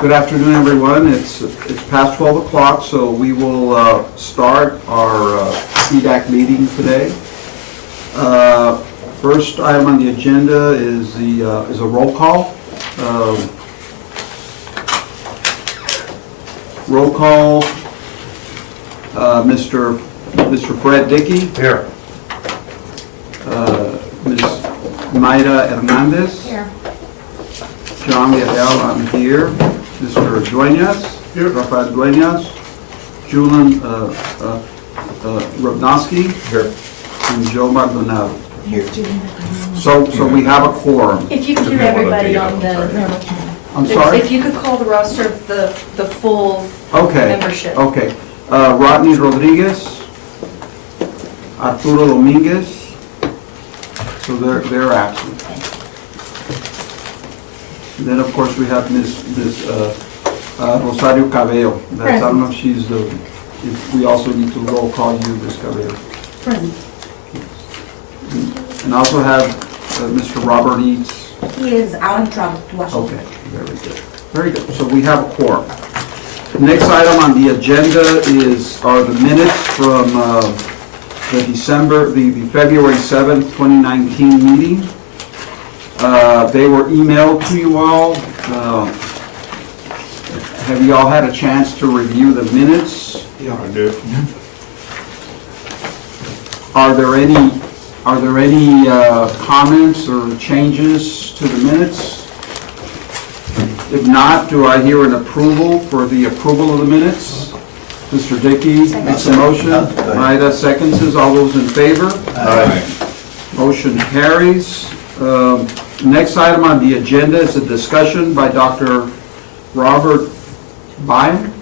Good afternoon, everyone. It's past 12 o'clock, so we will start our CDAC meeting today. First item on the agenda is a roll call. Roll call. Mr. Fred Dickey. Here. Ms. Mayra Hernandez. Here. John Villarreal, I'm here. Mr. Dueñas. Here. Rafael Dueñas. Julian Robnowski. Here. And Joe Maldonado. Here. So we have a quorum. If you could do everybody on the, I'm sorry? if you could call the roster of the full Okay. membership. Okay. Rodney Rodriguez. Arturo Dominguez. So they're absent. Then, of course, we have Ms. Rosario Cabello. I don't know if if we also need to roll call you, Ms. Cabello. Present. And also have Mr. Robert Eads. He is out on travel to Washington. Okay, very good. Very good. So we have a quorum. Next item on the agenda are the minutes from the February 7th, 2019 meeting. They were emailed to you all. Have you all had a chance to review the minutes? Yeah, I did. Are there any comments or changes to the minutes? If not, do I hear an approval for the approval of the minutes? Mr. Dickey makes a motion. Ida seconds. All those in favor? Aye. Motion carries. Next item on the agenda is a discussion by Dr. Robert Bynum.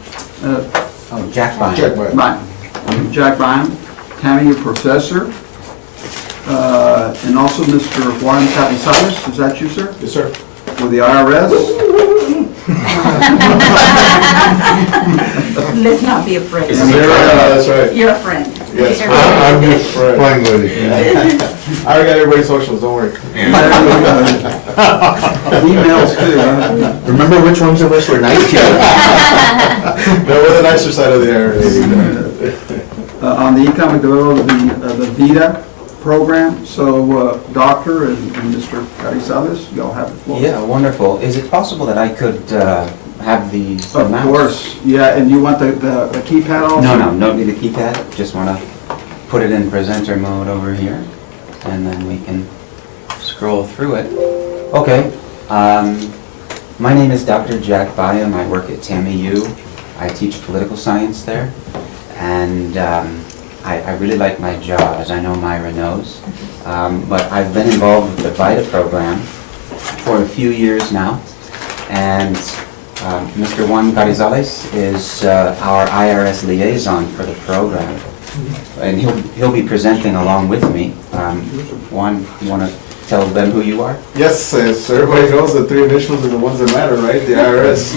Jack Bynum. Jack Bynum, Tammy, your professor. And also Mr. Juan Carrizales, is that you, sir? Yes, sir. With the IRS? Let's not be afraid. That's right. You're a friend. Yes, You're I'm a just playing with it. I already got everybody's socials, don't worry. Emails too, huh? Remember which ones of us were nice to you? No, we're the nicer side of the IRS. On the economic development of the VITA program. So, Doctor and Mr. Carrizales, y'all have the floor. Yeah, wonderful. Is it possible that I could have the Of mouse? course, yeah, and you want the keypad also? No, don't need the keypad. Just want to put it in presenter mode over here, and then we can scroll through it. Okay. My name is Dr. Jack Bynum. I work at TAMU. I teach political science there, and I really like my job, as I know Myra knows. But I've been involved with the VITA program for a few years now, and Mr. Juan Carrizales is our IRS liaison for the program, and he'll be presenting along with me. Juan, you want to tell them who you are? Yes, so everybody knows the three initials are the ones that matter, right? The IRS.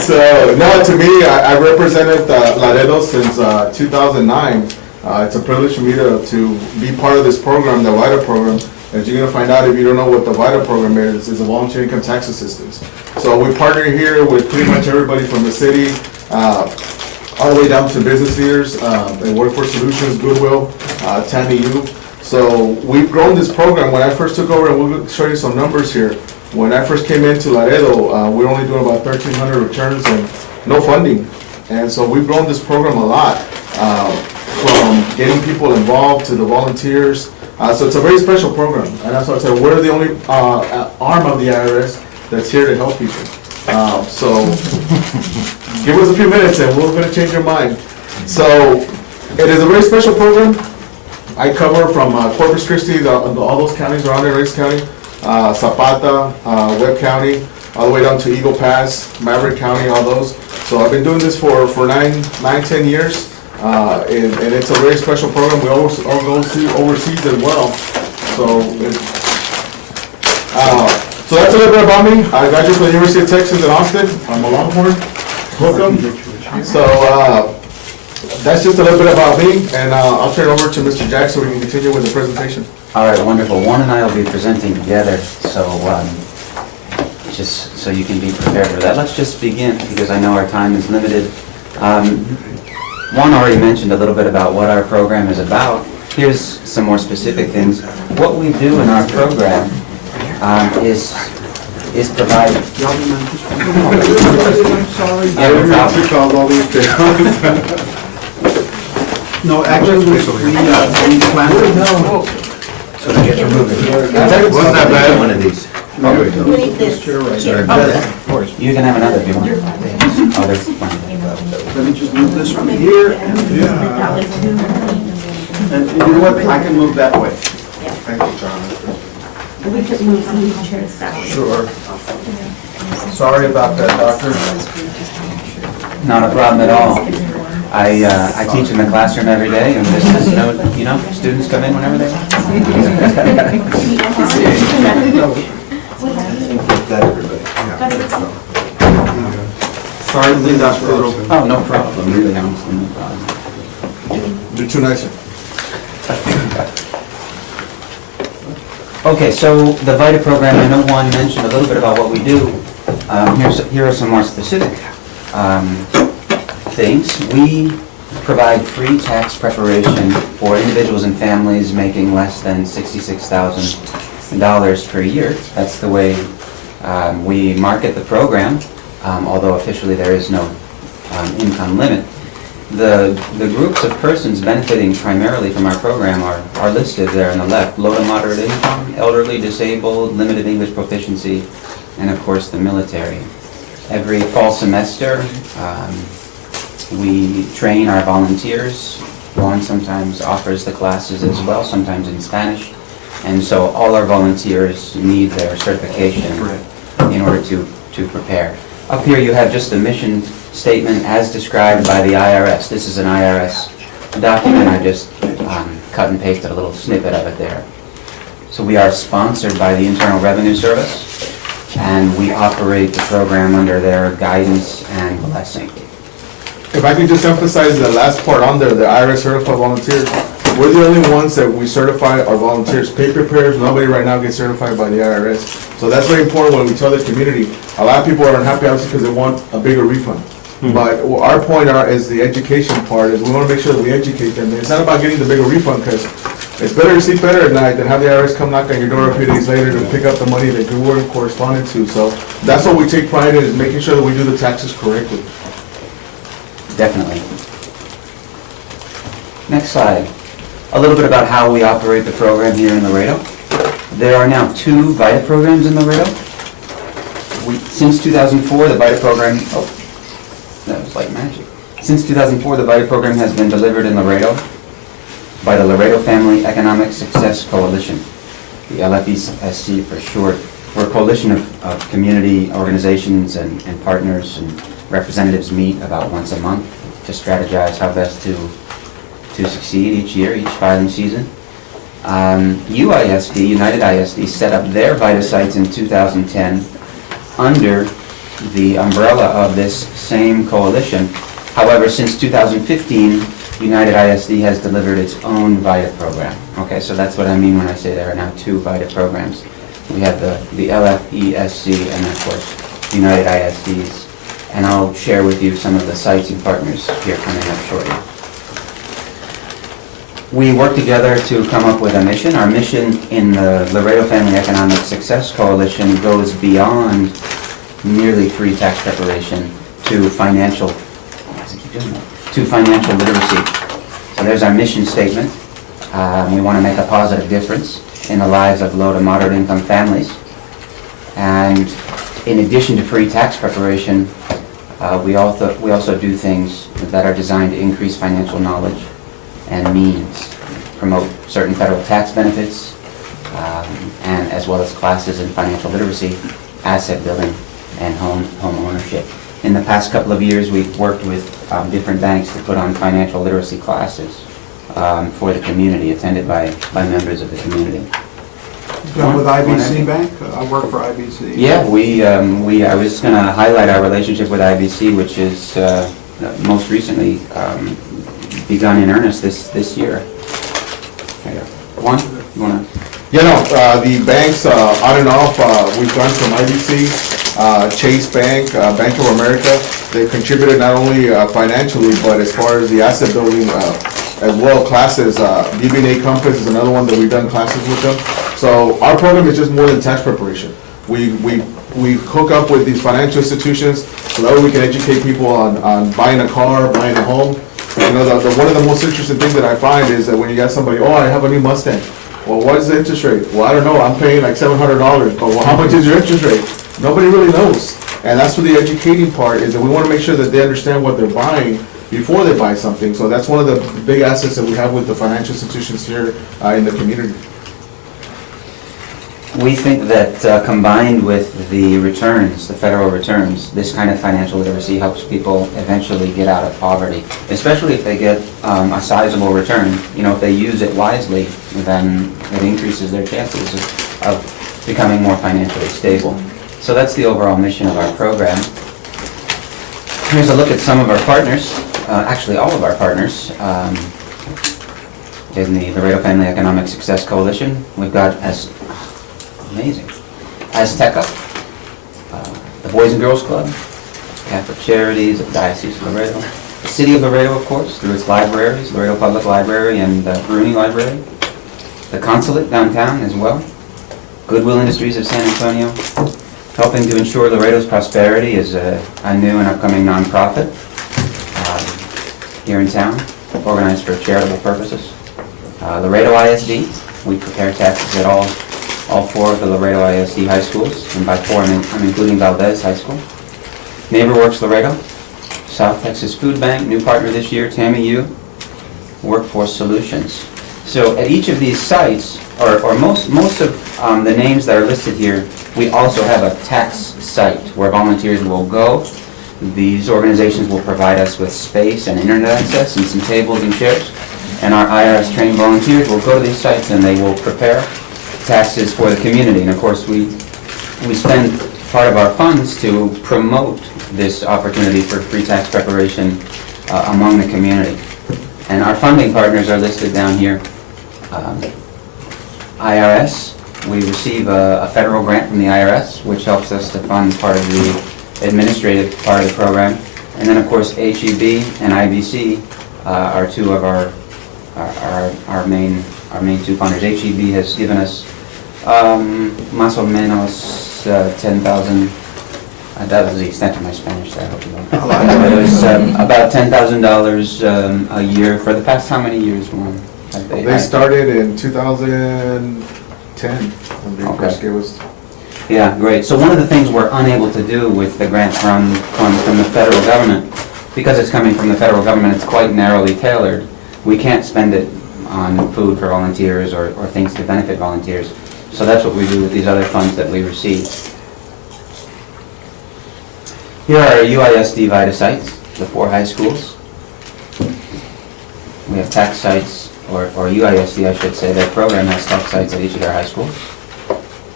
So, no, to me, I represented Laredo since 2009. It's a privilege for me to be part of this program, the VITA program. As you're going to find out if you don't know what the VITA program is a volunteer income tax assistance. So we partner here with pretty much everybody from the city, all the way down to business leaders, and Workforce Solutions, Goodwill, TAMU. So we've grown this program. When I first took over, and we'll show you some numbers here. When I first came into Laredo, we were only doing about 1,300 returns and no funding. And so we've grown this program a lot, from getting people involved to the volunteers. So it's a very special program. And that's why I said we're the only arm of the IRS that's here to help people. So give us a few minutes and we're going to change your mind. So it is a very special program. I cover from Corpus Christi, all those counties around there, Reyes County, Zapata, Webb County, all the way down to Eagle Pass, Maverick County, all those. So I've been doing this for 10 years, and it's a very special program. We also go overseas as well. So that's a little bit about me. I graduated from the University of Texas in Austin. I'm a Longhorn. Welcome. So that's just a little bit about me, and I'll turn it over to Mr. Jack so we can continue with the presentation. All right, wonderful. Juan and I will be presenting together, so just so you can be prepared for that. Let's just begin, because I know our time is limited. Juan already mentioned a little bit about what our program is about. Here's some more specific things. What we do in our program is provide... I'm sorry. Yeah, no problem. called all these No, actually, we planned it. So they get to move it. Wasn't that bad? One of these. We need this. Of course. You can have another if you want. Oh, there's one. Let me just move this from here. And you know what, I can move that way. Thank you, John. We could move some chairs that way. Sure. Sorry about that, doctor. Not a problem at all. I teach in the classroom every day, and this is no, students come in whenever they want. Sorry to leave that for Oh, no problem, really, honestly, no problem. You're too nice. Okay, so the VITA program, I know Juan mentioned a little bit about what we do. Here are some more specific things. We provide free tax preparation for individuals and families making less than $66,000 per year. That's the way we market the program, although officially there is no income limit. The groups of persons benefiting primarily from our program are listed there on the left. Low to moderate income, elderly, disabled, limited English proficiency, and of course the military. Every fall semester, we train our volunteers. Juan sometimes offers the classes as well, sometimes in Spanish. And so all our volunteers need their certification in order to prepare. Up here you have just the mission statement as described by the IRS. This is an IRS document. I just cut and pasted a little snippet of it there. So we are sponsored by the Internal Revenue Service, and we operate the program under their guidance and blessing. If I could just emphasize the last part on there, the IRS certified volunteers, we're the only ones that we certify our volunteers. Pay preparers, nobody right now gets certified by the IRS. So that's very important when we tell the community. A lot of people are unhappy obviously because they want a bigger refund. But our point is the education part, is we want to make sure that we educate them. It's not about getting the bigger refund, because it's better to sleep better at night than have the IRS come knock on your door a few days later to pick up the money that you weren't corresponding to. So that's what we take pride in, is making sure that we do the taxes correctly. Definitely. Next slide. A little bit about how we operate the program here in Laredo. There are now 2 VITA programs in Laredo. Since 2004, the VITA program, that was like magic. Since 2004, the VITA program has been delivered in Laredo by the Laredo Family Economic Success Coalition, the LFESC for short. We're a coalition of community organizations and partners, and representatives meet about once a month to strategize how best to succeed each year, each filing season. UISD, United ISD, set up their VITA sites in 2010 under the umbrella of this same coalition. However, since 2015, United ISD has delivered its own VITA program. Okay, so that's what I mean when I say there are now 2 VITA programs. We have the LFESC and of course United ISDs. And I'll share with you some of the sites and partners here coming up shortly. We work together to come up with a mission. Our mission in the Laredo Family Economic Success Coalition goes beyond merely free tax preparation to financial literacy. So there's our mission statement. We want to make a positive difference in the lives of low to moderate income families. And in addition to free tax preparation, we also do things that are designed to increase financial knowledge and means, promote certain federal tax benefits, and as well as classes in financial literacy, asset building, and home ownership. In the past couple of years, we've worked with different banks to put on financial literacy classes for the community, attended by members of the community. Done with IBC Bank? I work for IBC. Yeah, I was just going to highlight our relationship with IBC, which is most recently begun in earnest this year. There. Juan, you wanna? You know, the banks, on and off, we've gone from IBC, Chase Bank, Bank of America. They've contributed not only financially, but as far as the asset building as well, classes. BB&A Compass is another one that we've done classes with them. So our program is just more than tax preparation. We hook up with these financial institutions so that way we can educate people on buying a car, buying a home. You know, one of the most interesting things that I find is that when you got somebody, oh, I have a new Mustang. Well, what is the interest rate? Well, I don't know, I'm paying like $700, but well, how much is your interest rate? Nobody really knows. And that's what the educating part is, that we want to make sure that they understand what they're buying before they buy something. So that's one of the big assets that we have with the financial institutions here in the community. We think that combined with the returns, the federal returns, this kind of financial literacy helps people eventually get out of poverty, especially if they get a sizable return. You know, if they use it wisely, then it increases their chances of becoming more financially stable. So that's the overall mission of our program. Here's a look at some of our partners, actually all of our partners. In the Laredo Family Economic Success Coalition, we've got amazing. Azteca, the Boys and Girls Club, Catholic Charities, the Diocese of Laredo, the City of Laredo, of course, through its libraries, Laredo Public Library and Bruni Library, the Consulate downtown as well, Goodwill Industries of San Antonio, helping to ensure Laredo's prosperity is a new and upcoming nonprofit here in town, organized for charitable purposes. Laredo ISD, we prepare taxes at all four of the Laredo ISD high schools, and by four I'm including Valdez High School. NeighborWorks Laredo, South Texas Food Bank, new partner this year, Tammy U, Workforce Solutions. So at each of these sites, or most of the names that are listed here, we also have a tax site where volunteers will go. These organizations will provide us with space and internet access and some tables and chairs. And our IRS trained volunteers will go to these sites and they will prepare taxes for the community. And of course, we spend part of our funds to promote this opportunity for free tax preparation among the community. And our funding partners are listed down here. IRS, we receive a federal grant from the IRS, which helps us to fund part of the administrative part of the program. And then of course HEB and IBC are two of our main two funders. HEB has given us más o menos 10,000. That was the extent of my Spanish, so I hope you don't. It was about $10,000 a year for the past how many years, Juan? They started in 2010 when they first gave us. Yeah, great. So one of the things we're unable to do with the grant from the federal government, because it's coming from the federal government, it's quite narrowly tailored. We can't spend it on food for volunteers or things to benefit volunteers. So that's what we do with these other funds that we receive. Here are our UISD VITA sites, the 4 high schools. We have tax sites, or UISD I should say. Their program has tax sites at each of their high schools.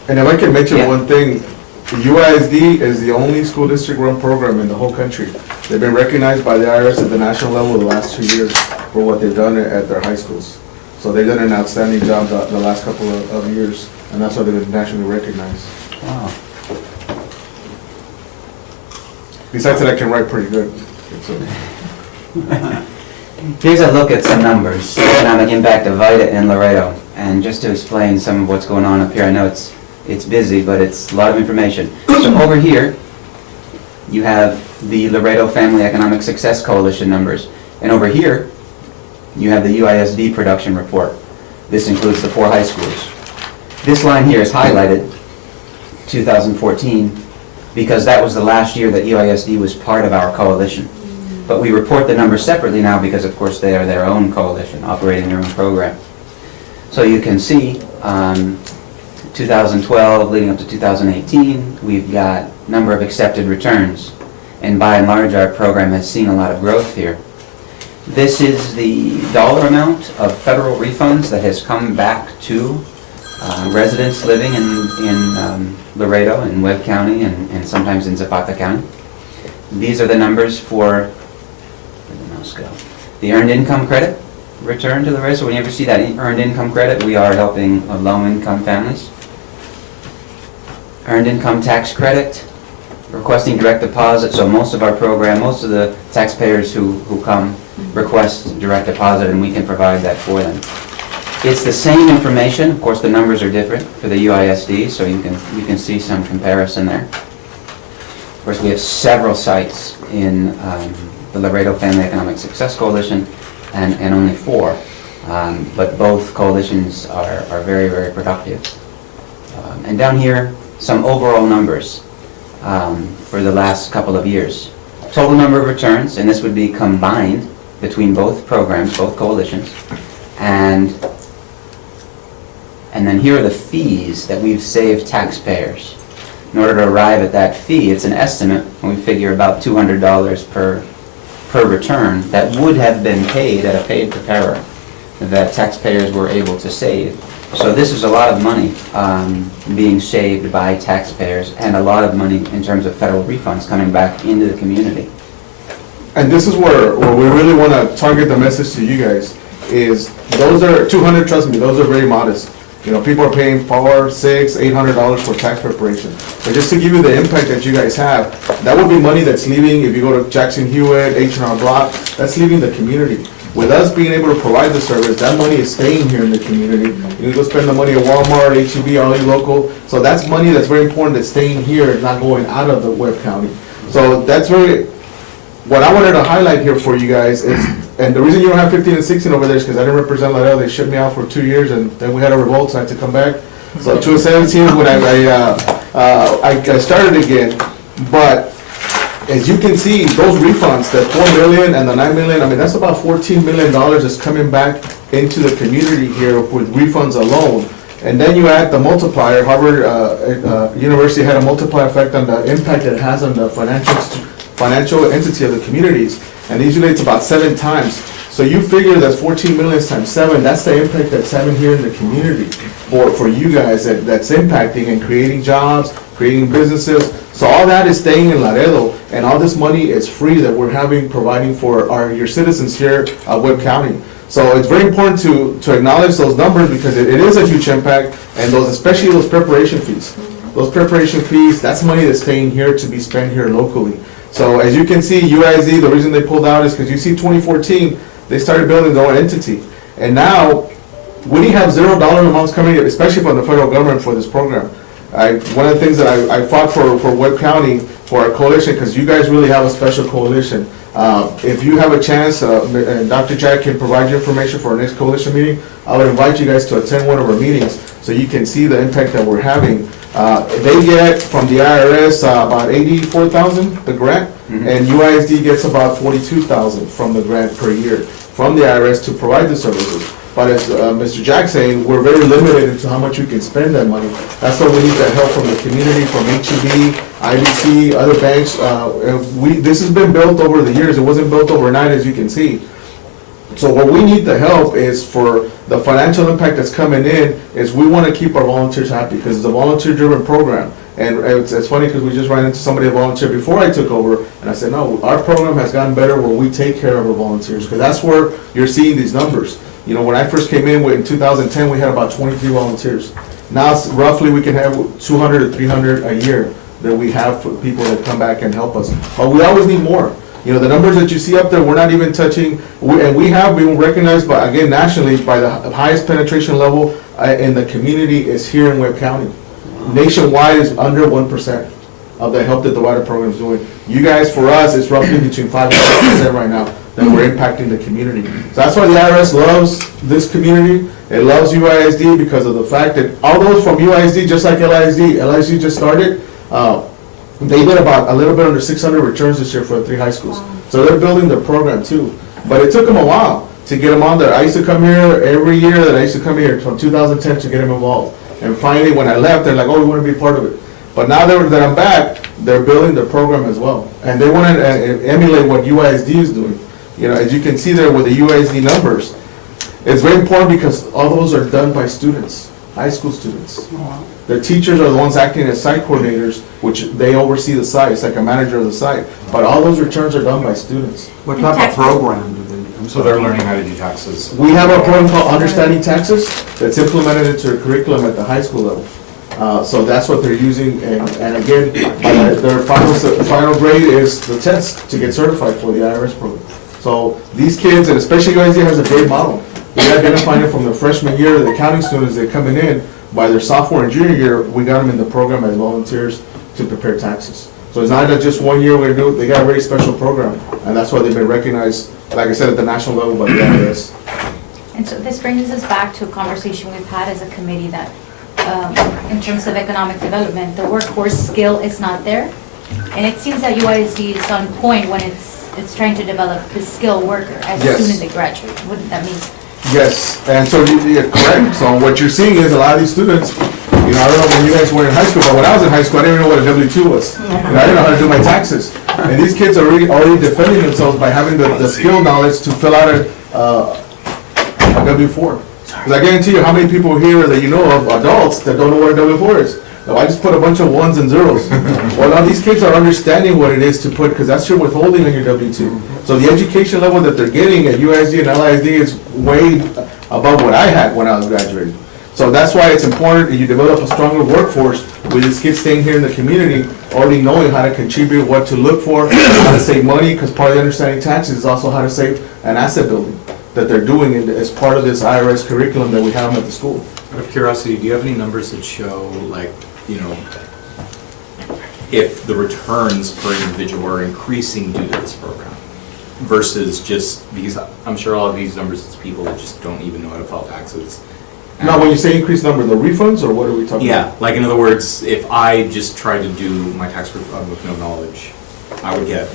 And if I can mention Yeah. one thing, UISD is the only school district run program in the whole country. They've been recognized by the IRS at the national level the last 2 years for what they've done at their high schools. So they've done an outstanding job the last couple of years, and that's why they've been nationally recognized. Wow. Besides that, I can write pretty good. Here's a look at some numbers. Economic impact of VITA in Laredo. And just to explain some of what's going on up here, I know it's busy, but it's a lot of information. So over here, you have the Laredo Family Economic Success Coalition numbers. And over here, you have the UISD production report. This includes the 4 high schools. This line here is highlighted, 2014, because that was the last year that UISD was part of our coalition. But we report the numbers separately now because, of course, they are their own coalition, operating their own program. So you can see 2012 leading up to 2018, we've got number of accepted returns. And by and large, our program has seen a lot of growth here. This is the dollar amount of federal refunds that has come back to residents living in Laredo and Webb County and sometimes in Zapata County. These are the numbers for, where'd the mouse go? the earned income credit return to Laredo. So when you ever see that earned income credit, we are helping low-income families. Earned income tax credit, requesting direct deposit. So most of our program, most of the taxpayers who come request direct deposit, and we can provide that for them. It's the same information. Of course, the numbers are different for the UISD, so you can see some comparison there. Of course, we have several sites in the Laredo Family Economic Success Coalition, and only 4. But both coalitions are very, very productive. And down here, some overall numbers for the last couple of years. Total number of returns, and this would be combined between both programs, both coalitions. And then here are the fees that we've saved taxpayers. In order to arrive at that fee, it's an estimate, and we figure about $200 per return that would have been paid at a paid preparer that taxpayers were able to save. So this is a lot of money being saved by taxpayers, and a lot of money in terms of federal refunds coming back into the community. And this is where we really want to target the message to you guys, is those are 200, trust me, those are very modest. You know, people are paying $400, $600, $800 for tax preparation. But just to give you the impact that you guys have, that would be money that's leaving, if you go to Jackson Hewitt, H&R Block, that's leaving the community. With us being able to provide the service, that money is staying here in the community. You can go spend the money at Walmart, H-E-B, all your local. So that's money that's very important that's staying here, not going out of the Webb County. So that's very, what I wanted to highlight here for you guys is, and the reason you don't have 15 and 16 over there is because I didn't represent Laredo. They shipped me out for 2 years, and then we had a revolt, so I had to come back. So 2017 is when I started again. But as you can see, those refunds, the $4 million and the $9 million, I mean, that's about $14 million that's coming back into the community here with refunds alone. And then you add the multiplier. Harvard University had a multiplier effect on the impact it has on the financial entity of the communities. And usually it's about 7 times. So you figure that's 14 million times 7, that's the impact that's having here in the community for you guys that's impacting and creating jobs, creating businesses. So all that is staying in Laredo, and all this money is free that we're providing for your citizens here at Webb County. So it's very important to acknowledge those numbers, because it is a huge impact, and especially those preparation fees. Those preparation fees, that's money that's staying here to be spent here locally. So as you can see, UISD, the reason they pulled out is because you see 2014, they started building their own entity. And now, when you have $0 amounts coming in, especially from the federal government for this program, one of the things that I fought for Webb County, for our coalition, because you guys really have a special coalition. If you have a chance, and Dr. Jack can provide you information for our next coalition meeting, I would invite you guys to attend one of our meetings so you can see the impact that we're having. They get from the IRS about $84,000, the grant, and UISD gets about $42,000 from the grant per year from the IRS to provide the services. But as Mr. Jack saying, we're very limited into how much you can spend that money. That's why we need that help from the community, from H-E-B, IBC, other banks. This has been built over the years. It wasn't built overnight, as you can see. So what we need the help is for the financial impact that's coming in, is we want to keep our volunteers happy, because it's a volunteer-driven program. And it's funny because we just ran into somebody that volunteered before I took over, and I said, no, our program has gotten better where we take care of our volunteers, because that's where you're seeing these numbers. You know, when I first came in 2010, we had about 23 volunteers. Now, roughly, we can have 200 to 300 a year that we have for people that come back and help us. But we always need more. You know, the numbers that you see up there, we're not even touching, and we have been recognized, by, again, nationally, by the highest penetration level in the community is here in Webb County. Nationwide is under 1% of the help that the WIDA program is doing. You guys, for us, it's roughly between 5 and 6% right now that we're impacting the community. So that's why the IRS loves this community. It loves UISD because of the fact that all those from UISD, just like LISD just started, they did about a little bit under 600 returns this year for the 3 high schools. So they're building their program too. But it took them a while to get them on there. I used to come here every year that I used to come here from 2010 to get them involved. And finally, when I left, they're like, oh, we want to be part of it. But now that I'm back, they're building their program as well. And they want to emulate what UISD is doing. You know, as you can see there with the UISD numbers, it's very important because all those are done by students, high school students. The teachers are the ones acting as site coordinators, which they oversee the site. It's like a manager of the site. But all those returns are done by students. What type of program do they, So they're learning how to do taxes. We have a program called Understanding Taxes that's implemented into their curriculum at the high school level. So that's what they're using, and again, their final grade is the test to get certified for the IRS program. So these kids, and especially USD has a great model. We identified it from the freshman year, the accounting students, they're coming in, by their sophomore and junior year, we got them in the program as volunteers to prepare taxes. So it's not that just 1 year we're gonna do it, they got a very special program, and that's why they've been recognized, like I said, at the national level by the IRS. And so this brings us back to a conversation we've had as a committee that, in terms of economic development, the workforce skill is not there. And it seems that UISD is on point when it's trying to develop the skilled worker as Yes. soon as they graduate. What does that mean? Yes, and so you're correct. So what you're seeing is a lot of these students, I don't know when you guys were in high school, but when I was in high school, I didn't even know what a W-2 was. I didn't know how to do my taxes. And these kids are already defending themselves by having the skill knowledge to fill out a W-4. Because I guarantee you, how many people here that you know of, adults, that don't know what a W-4 is? No, I just put a bunch of ones and zeros. Well, now these kids are understanding what it is to put, because that's your withholding on your W-2. So the education level that they're getting at USD and LISD is way above what I had when I was graduating. So that's why it's important that you develop a stronger workforce with these kids staying here in the community, already knowing how to contribute, what to look for, how to save money, because part of the understanding taxes is also how to save an asset building that they're doing as part of this IRS curriculum that we have at the school. Out of curiosity, do you have any numbers that show, like, if the returns per individual are increasing due to this program versus just, because I'm sure all of these numbers, it's people that just don't even know how to file taxes. Now, when you say increased number, the refunds, or what are we talking about? Yeah, like in other words, if I just tried to do my tax return with no knowledge, I would get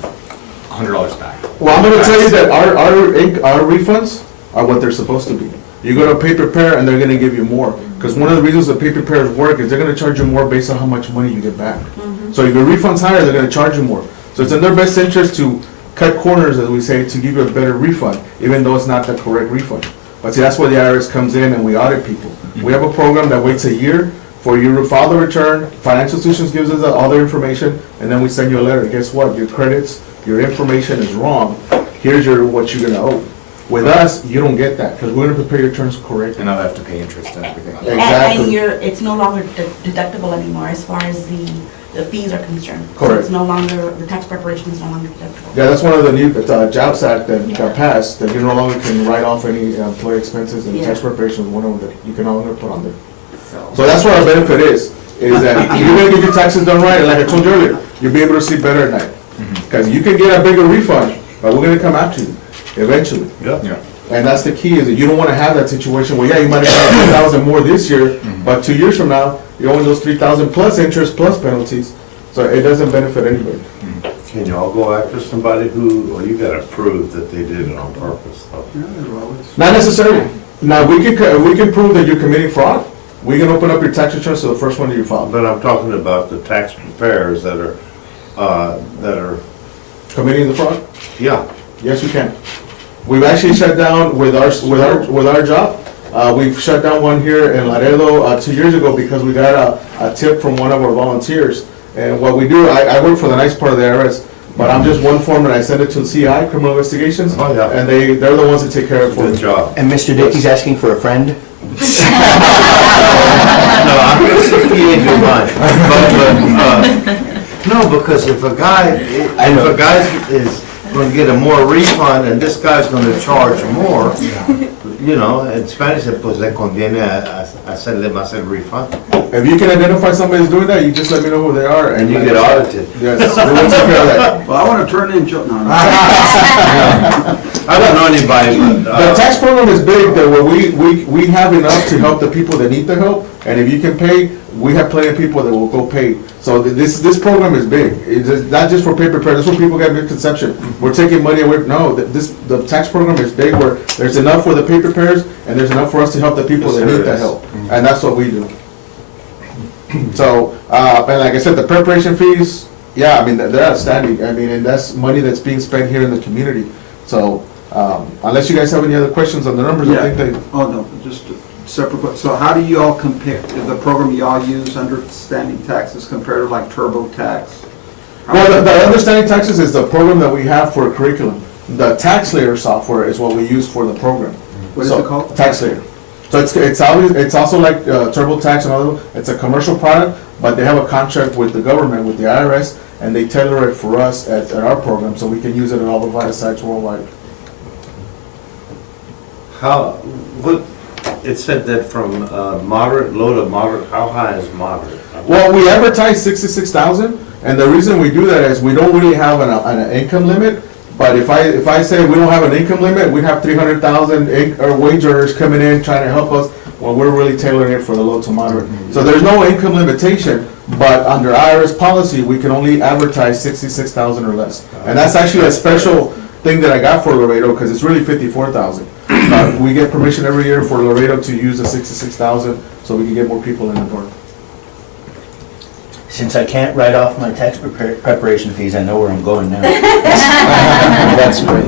$100 back. Well, I'm gonna tell you that our refunds are what they're supposed to be. You go to pay prepare and they're gonna give you more. Because one of the reasons that pay preparers work is they're gonna charge you more based on how much money you get back. So if your refund's higher, they're gonna charge you more. So it's in their best interest to cut corners, as we say, to give you a better refund, even though it's not the correct refund. But see, that's where the IRS comes in and we audit people. We have a program that waits a year for you to file the return, financial institutions gives us all their information, and then we send you a letter. Guess what? Your credits, your information is wrong. Here's what you're gonna owe. With us, you don't get that, because we're gonna prepare your returns correctly. And now I have to pay interest and everything on that. Exactly. And it's no longer deductible anymore as far as the fees are concerned. So Correct. it's no longer, the tax preparation is no longer deductible. Yeah, that's one of the new Jobs Act that got passed, that you no longer can write off any employee expenses, and Yeah. tax preparation is one of them that you can no longer put on there. So that's what our benefit is that you're gonna get your taxes done right, and like I told you earlier, you'll be able to sleep better at night. Because you can get a bigger refund, but we're gonna come after you eventually. Yeah. And that's the key, is that you don't wanna have that situation where, yeah, you might have got 3,000 more this year, but 2 years from now, you're owing those 3,000 plus interest plus penalties, so it doesn't benefit anybody. Can you all go after somebody who, well, you gotta prove that they did it on purpose, though. Not necessarily. Now, we can prove that you're committing fraud. We can open up your tax returns to the first one that you file. But I'm talking about the tax preparers that are, Committing the fraud? yeah. Yes, you can. We've actually shut down with our job. We've shut down one here in Laredo 2 years ago because we got a tip from one of our volunteers. And what we do, I work for the nice part of the IRS, but I'm just one form and I send it to CI, Criminal Investigations. Oh, yeah. And they're the ones that take care of it for Good me. job. And Mr. Dickey's asking for a friend? No, I'm gonna see if he ain't too much. No, because if a guy is gonna get a more refund and this guy's gonna charge more, in Spanish, pues le conviene a hacerle más el refund. If you can identify somebody who's doing that, you just let me know who they are. And you get audited. Yes, we will take care of that. Well, I want to turn in, no, no. I don't know anybody, but. The tax program is big, that where we have enough to help the people that need the help, and if you can pay, we have plenty of people that will go pay. So this program is big. It's not just for pay prepared, that's where people get misconception. We're taking money away, no, the tax program is big, where there's enough for the pay preparers, and there's enough for us to help the people that need the help, and that's what we do. So, and like I said, the preparation fees, yeah, I mean, they're outstanding, I mean, and that's money that's being spent here in the community. So, unless you guys have any other questions on the numbers, I think they. Oh, no, just a separate question. So how do you all compare, the program y'all use, understanding taxes, compared to like TurboTax? Well, the understanding taxes is the program that we have for curriculum. The TaxSlayer software is what we use for the program. What is So, it called? TaxSlayer. So it's also like TurboTax and other, it's a commercial product, but they have a contract with the government, with the IRS, and they tailor it for us at our program, so we can use it at all the VITA sites worldwide. It said that from moderate, low to moderate, how high is moderate? Well, we advertise 66,000, and the reason we do that is we don't really have an income limit. But if I say we don't have an income limit, we'd have 300,000 wage earners coming in trying to help us. Well, we're really tailoring it for the low to moderate. So there's no income limitation, but under IRS policy, we can only advertise 66,000 or less. And that's actually a special thing that I got for Laredo, because it's really 54,000. We get permission every year for Laredo to use the 66,000, so we can get more people in the door. Since I can't write off my tax preparation fees, I know where I'm going now. That's great.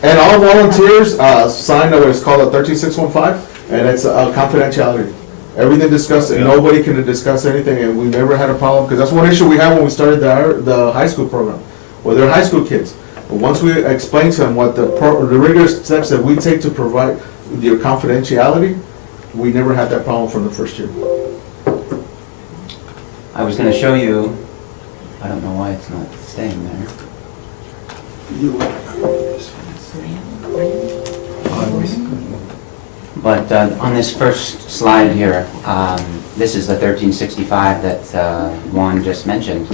And all volunteers sign what is called a 13615, and it's a confidentiality. Everything discussed, nobody can discuss anything, and we never had a problem, because that's one issue we had when we started the high school program. Well, they're high school kids, but once we explain to them what the rigorous steps that we take to provide your confidentiality, we never had that problem from the first year. I was going to show you, I don't know why it's not staying there. But on this first slide here, this is the 1365 that Juan just mentioned.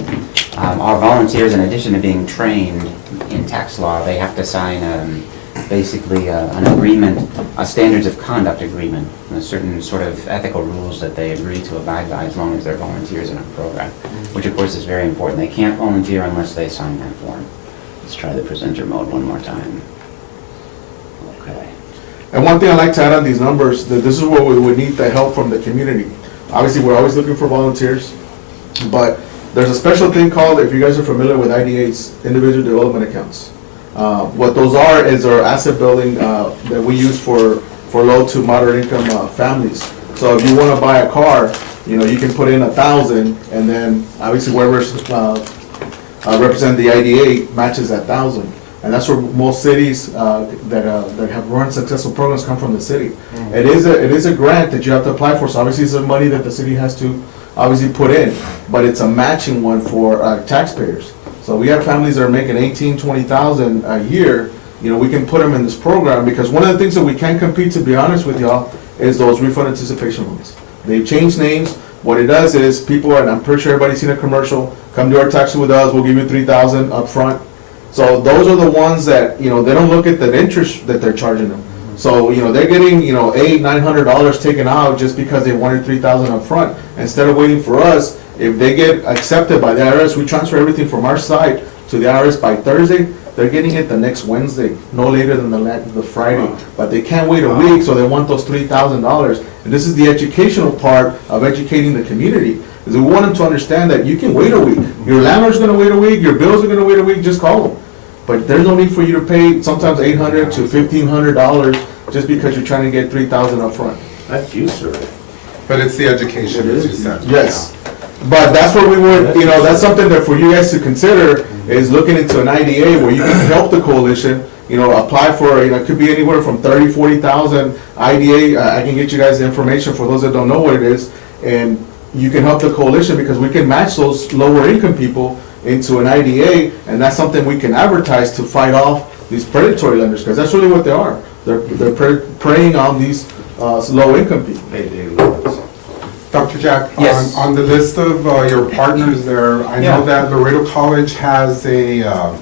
Our volunteers, in addition to being trained in tax law, they have to sign basically an agreement, a standards of conduct agreement, and a certain sort of ethical rules that they agree to abide by as long as they're volunteers in our program, which of course is very important. They can't volunteer unless they sign that form. Let's try the presenter mode one more time. Okay. And one thing I'd like to add on these numbers, that this is where we would need the help from the community. Obviously, we're always looking for volunteers, but there's a special thing called, if you guys are familiar with IDAs, Individual Development Accounts. What those are is our asset building that we use for low to moderate income families. So if you want to buy a car, you can put in 1,000, and then obviously whoever's represent the IDA matches that 1,000. And that's where most cities that have run successful programs come from the city. It is a grant that you have to apply for, so obviously it's money that the city has to obviously put in, but it's a matching one for taxpayers. So we have families that are making 18, 20,000 a year. We can put them in this program, because one of the things that we can compete, to be honest with y'all, is those refund anticipation loans. They've changed names. What it does is people, and I'm pretty sure everybody's seen a commercial, come do our taxes with us, we'll give you 3,000 up front. So those are the ones that, they don't look at the interest that they're charging them. So, they're getting, $800, $900 taken out just because they wanted 3,000 up front. Instead of waiting for us, if they get accepted by the IRS, we transfer everything from our side to the IRS by Thursday. They're getting it the next Wednesday, no later than the Friday. But they can't wait a week, so they want those $3,000. And this is the educational part of educating the community, is we want them to understand that you can wait a week. Your landlord's gonna wait a week, your bills are gonna wait a week, just call them. But there's no need for you to pay sometimes $800 to $1,500 just because you're trying to get 3,000 up front. That's you, sir. But it's the education, as you said. Yes. But that's what we would, that's something that for you guys to consider, is looking into an IDA where you can help the coalition, apply for, it could be anywhere from 30, 40,000 IDA. I can get you guys the information for those that don't know what it is. And you can help the coalition, because we can match those lower income people into an IDA, and that's something we can advertise to fight off these predatory lenders, because that's really what they are. They're preying on these low income people. Payday loans. Dr. Jack, Yes. on the list of your partners there, I know that Laredo College has a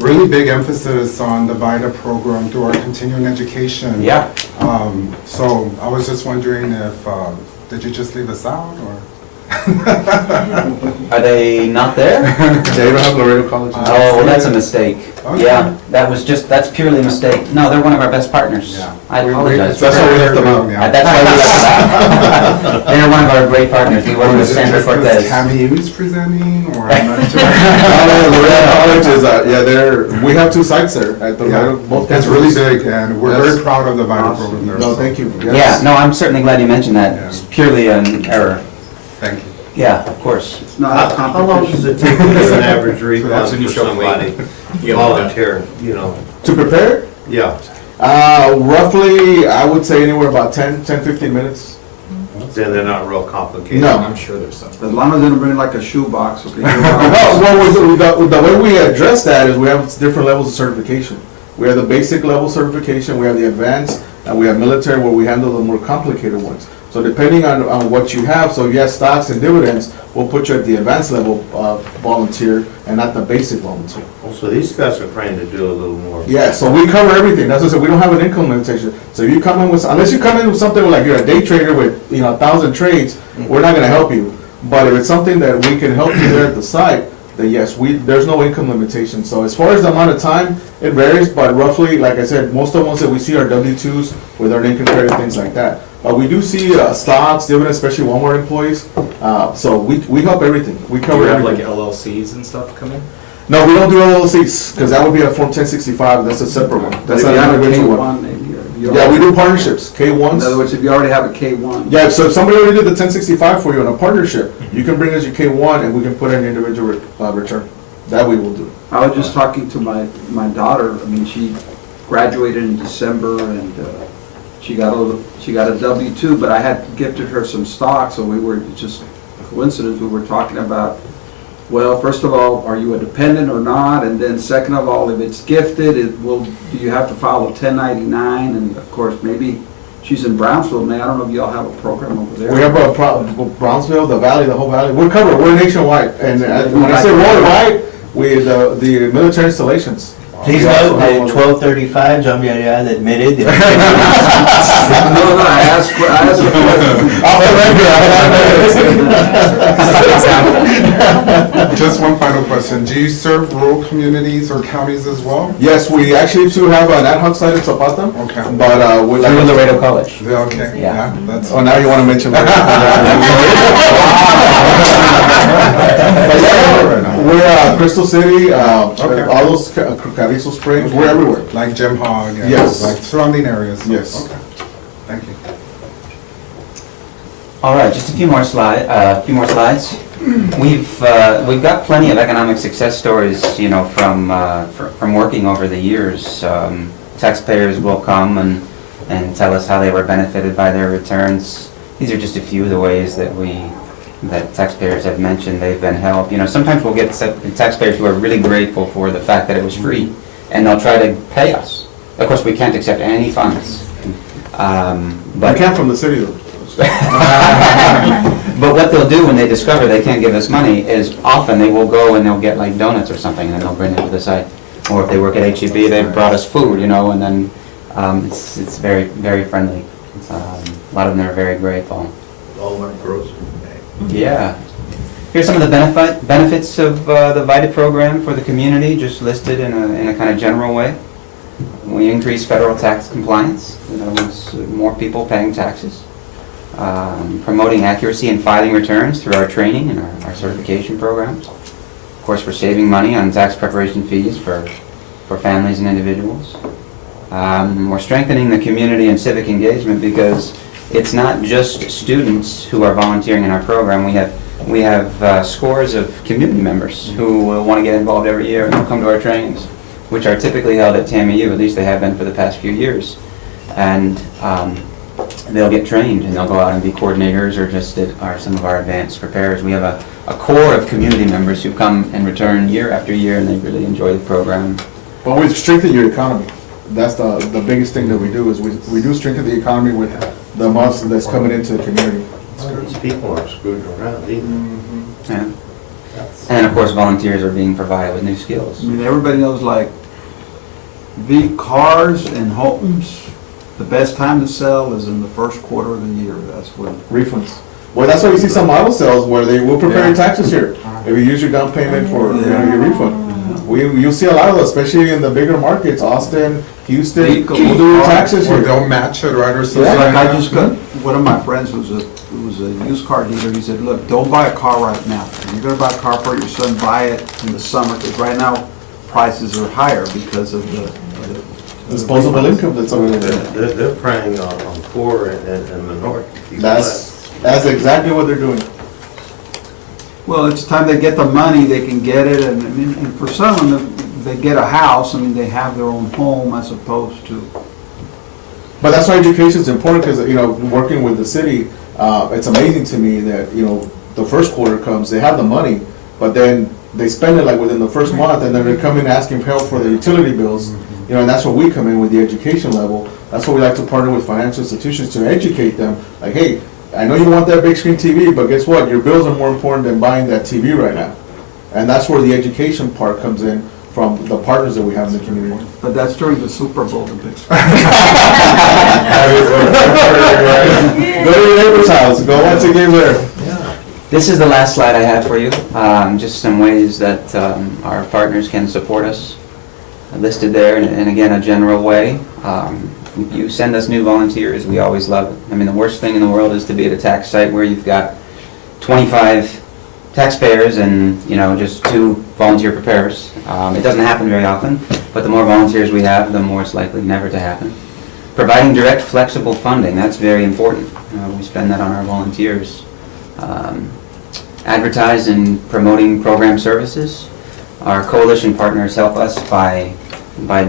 really big emphasis on the VITA program through our continuing education. Yeah. So I was just wondering if, did you just leave us out, or? Are they not there? They don't have Laredo College. Oh, well, that's a mistake. Okay. Yeah, that's purely a mistake. No, they're one of our best partners. Yeah. I apologize. That's why we left them out. Yeah. That's why we left them out. They're one of our great partners. We work Or with is it Sandra just 'cause Cortez. Camus presenting, or I'm not sure. Laredo College is, we have 2 sites there at the Laredo, both It's really campuses. big, and we're Yes. very proud of the VITA program there. No, so thank you. Yeah, Yes. no, I'm certainly glad you mentioned that. Yeah. It's purely an error. Thank you. Yeah, of course. It's not a How long does competition. it take to get an average refund That's when you for show somebody You get all that. volunteer, you know? To prepare it, Yeah, roughly, I would say anywhere about 10-15 minutes. then they're not real complicated. No. I'm sure there's some. As long as they don't bring like a shoebox, okay? Well, the way we address that is we have different levels of certification. We have the basic level certification, we have the advanced, and we have military where we handle the more complicated ones. So depending on what you have, so if you have stocks and dividends, we'll put you at the advanced level volunteer and not the basic volunteer. So these guys are trying to do a little more. Yeah, so we cover everything. That's what I said, we don't have an income limitation. So if you come in with, unless you come in with something like you're a day trader with, 1,000 trades, we're not gonna help you. But if it's something that we can help you there at the site, then yes, there's no income limitation. So as far as the amount of time, it varies, but roughly, like I said, most of the ones that we see are W-2s with our income credit, things like that. But we do see stocks, dividends, especially Walmart employees. So we help everything. We Do cover you have like everything. LLCs and stuff come in? No, we don't do LLCs, because that would be a Form 1065, that's a separate one. But That's if not you an have a individual one. K-1, maybe, or you Yeah, we already- do partnerships, K1s. In other words, if you already have a K-1. Yeah, so if somebody already did the 1065 for you in a partnership, you can bring us your K1 and we can put in your individual return. That we will do. I was just talking to my daughter, I mean, she graduated in December and she got a W-2, but I had gifted her some stock, so we were, just a coincidence, we were talking about, well, first of all, are you a dependent or not? And then second of all, if it's gifted, do you have to file a 1099? And of course, maybe she's in Brownsville, man, I don't know if y'all have a program over there. We have Brownsville, the valley, the whole valley. We're covered, we're nationwide. And when I say worldwide, the military installations. Please note that 1235, John Villarreal admitted. No, I asked a question. Just one final question. Do you serve rural communities or counties as well? Yes, we actually do have an ad hoc site in Zapata. Okay. But we Through Laredo College. Yeah, okay, Yeah. yeah, that's. Oh, now you want to mention that. We're Crystal City, all those Carrizo Springs, we're everywhere. Like Jim Hog and Yes. like surrounding areas? Yes. Okay, thank you. All right, just a few more slides. We've got plenty of economic success stories, from working over the years. Taxpayers will come and tell us how they were benefited by their returns. These are just a few of the ways that taxpayers have mentioned they've been helped. Sometimes we'll get taxpayers who are really grateful for the fact that it was free, and they'll try to pay us. Of course, we can't accept any funds. I But can't from the city though. But what they'll do when they discover they can't give us money is often they will go and they'll get like donuts or something and they'll bring it to the site. Or if they work at HEB, they've brought us food, and then it's very, very friendly. A lot of them are very grateful. All our grocery bag. Yeah. Here's some of the benefits of the VITA program for the community, just listed in a kind of general way. We increase federal tax compliance, more people paying taxes. Promoting accuracy in filing returns through our training and our certification programs. Of course, we're saving money on tax preparation fees for families and individuals. We're strengthening the community and civic engagement because it's not just students who are volunteering in our program. We have scores of community members who will want to get involved every year and they'll come to our trainings, which are typically held at TAMU, at least they have been for the past few years. And they'll get trained and they'll go out and be coordinators or are some of our advanced preparers. We have a core of community members who come and return year after year and they really enjoy the program. But we strengthen your economy. That's the biggest thing that we do is we do strengthen the economy with the amounts that's coming into the community. These people aren't screwed around either. Yeah. And of course, volunteers are being provided with new skills. I mean, everybody knows like cars and homes, the best time to sell is in the first quarter of the year. That's when. Refunds. Well, that's why you see some auto sales where they will prepare your taxes here. If you use your down payment for your refund. You'll see a lot of those, especially in the bigger markets, Austin, Houston. We'll do your taxes Or here. they'll match it, right, or It's something like like I just that? got, one of my friends who was a used car dealer, he said, look, don't buy a car right now. If you're gonna buy a car for your son, buy it in the summer, because right now, prices are higher because of the Disposable income that's over there. They're preying on poor and minority. people. That's exactly what they're doing. Well, it's time they get the money, they can get it, and I mean, and for some, if they get a house, I mean, they have their own home as opposed to, But that's why education is important, because, working with the city, it's amazing to me that, the first quarter comes, they have the money, but then they spend it like within the first month, and then they're coming asking for help for the utility bills, and that's where we come in with the education level. That's why we like to partner with financial institutions to educate them, like, hey, I know you want that big screen TV, but guess what? Your bills are more important than buying that TV right now. And that's where the education part comes in from the partners that we have in the community. but that's during the Super Bowl. Go to your neighbor's house, go watch a game there. This is the last slide I have for you. Just some ways that our partners can support us, listed there, and again, a general way. If you send us new volunteers, we always love it. I mean, the worst thing in the world is to be at a tax site where you've got 25 taxpayers and, just 2 volunteer preparers. It doesn't happen very often, but the more volunteers we have, the more it's likely never to happen. Providing direct, flexible funding, that's very important. We spend that on our volunteers. Advertise and promoting program services. Our coalition partners help us by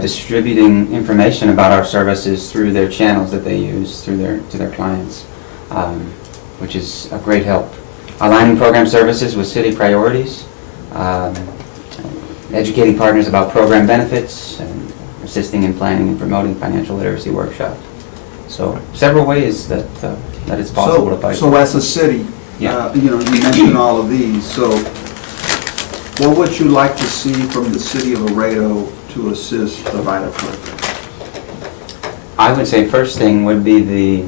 distributing information about our services through their channels that they use to their clients, which is a great help. Aligning program services with city priorities, educating partners about program benefits, and assisting in planning and promoting financial literacy workshops. So several ways that it's possible to fight. So as a city, Yeah. you mentioned all of these, so what would you like to see from the city of Laredo to assist the VITA program? I would say first thing would be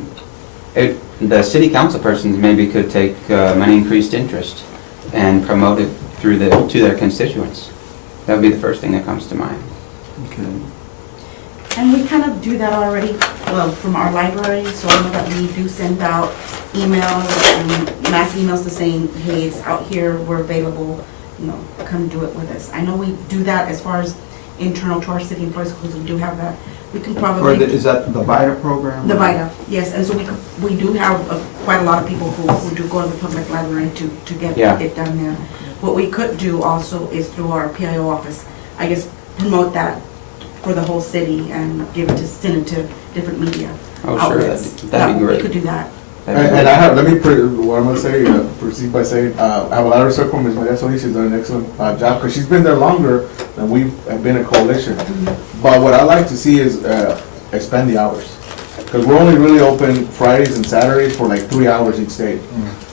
the city council persons maybe could take an increased interest and promote it to their constituents. That would be the first thing that comes to mind. Okay. And we kind of do that already, well, from our library, so I know that we do send out emails, mass emails to saying, hey, it's out here, we're available, come do it with us. I know we do that as far as internal to our city employees, because we do have that. We can probably. Is that the VITA program? The VITA, yes, and so we do have quite a lot of people who do go to the public library to get it done there. What we could do also is through our PIO office, I guess, promote that for the whole city and send it to different media outlets. That'd be great. We could do that. And what I'm gonna say, proceed by saying, I have a lot of respect for Ms. Maria Solis. She's done an excellent job, because she's been there longer than we have been a coalition. But what I like to see is expand the hours, because we're only really open Fridays and Saturdays for like 3 hours each day.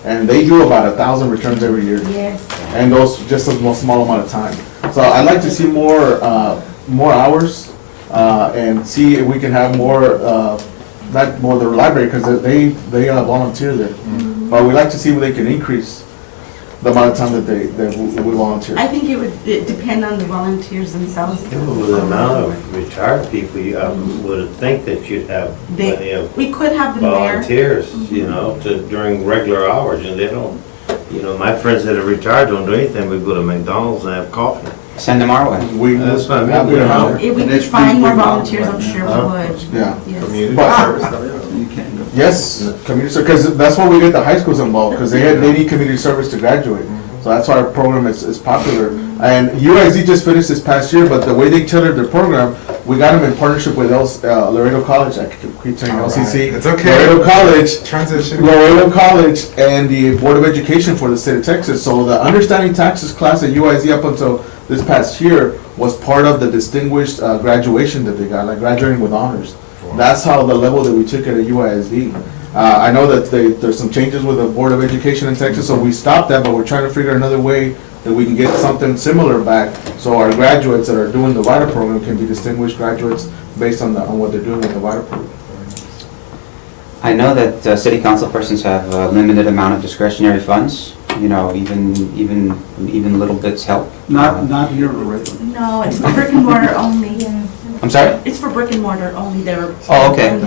And they do about 1,000 returns every year. Yes. And those just a small amount of time. So I'd like to see more hours, and see if we can have more, not more the library, because they volunteer there. But we like to see where they can increase the amount of time that we volunteer. I think it would depend on the volunteers themselves. With the amount of retired people, you would think that you'd have plenty of We could have them there. volunteers, during regular hours, and they don't, my friends that are retired don't do anything, we go to McDonald's and have coffee. Send them our way. That's what I mean. If we could find more volunteers, I'm sure we would. Yeah. Yes. Community But- service. You can go. Yes, community service, because that's why we get the high schools involved, because they need community service to graduate. So that's why our program is popular. And UIZ just finished this past year, but the way they tailored their program, we got them in partnership with Laredo College. I keep saying All LCC. right. It's okay. Laredo College. Transition. Laredo College and the Board of Education for the state of Texas. So the Understanding Taxes class at UIZ up until this past year was part of the distinguished graduation that they got, like graduating with honors. That's how the level that we took it at UISD. I know that there's some changes with the Board of Education in Texas, so we stopped that, but we're trying to figure another way that we can get something similar back, so our graduates that are doing the VITA program can be distinguished graduates based on what they're doing with the VITA program. I know that city council persons have a limited amount of discretionary funds. Even little bits help. Not here in Laredo. No, it's for brick and mortar only. I'm sorry? It's for brick and mortar only there. Oh, okay.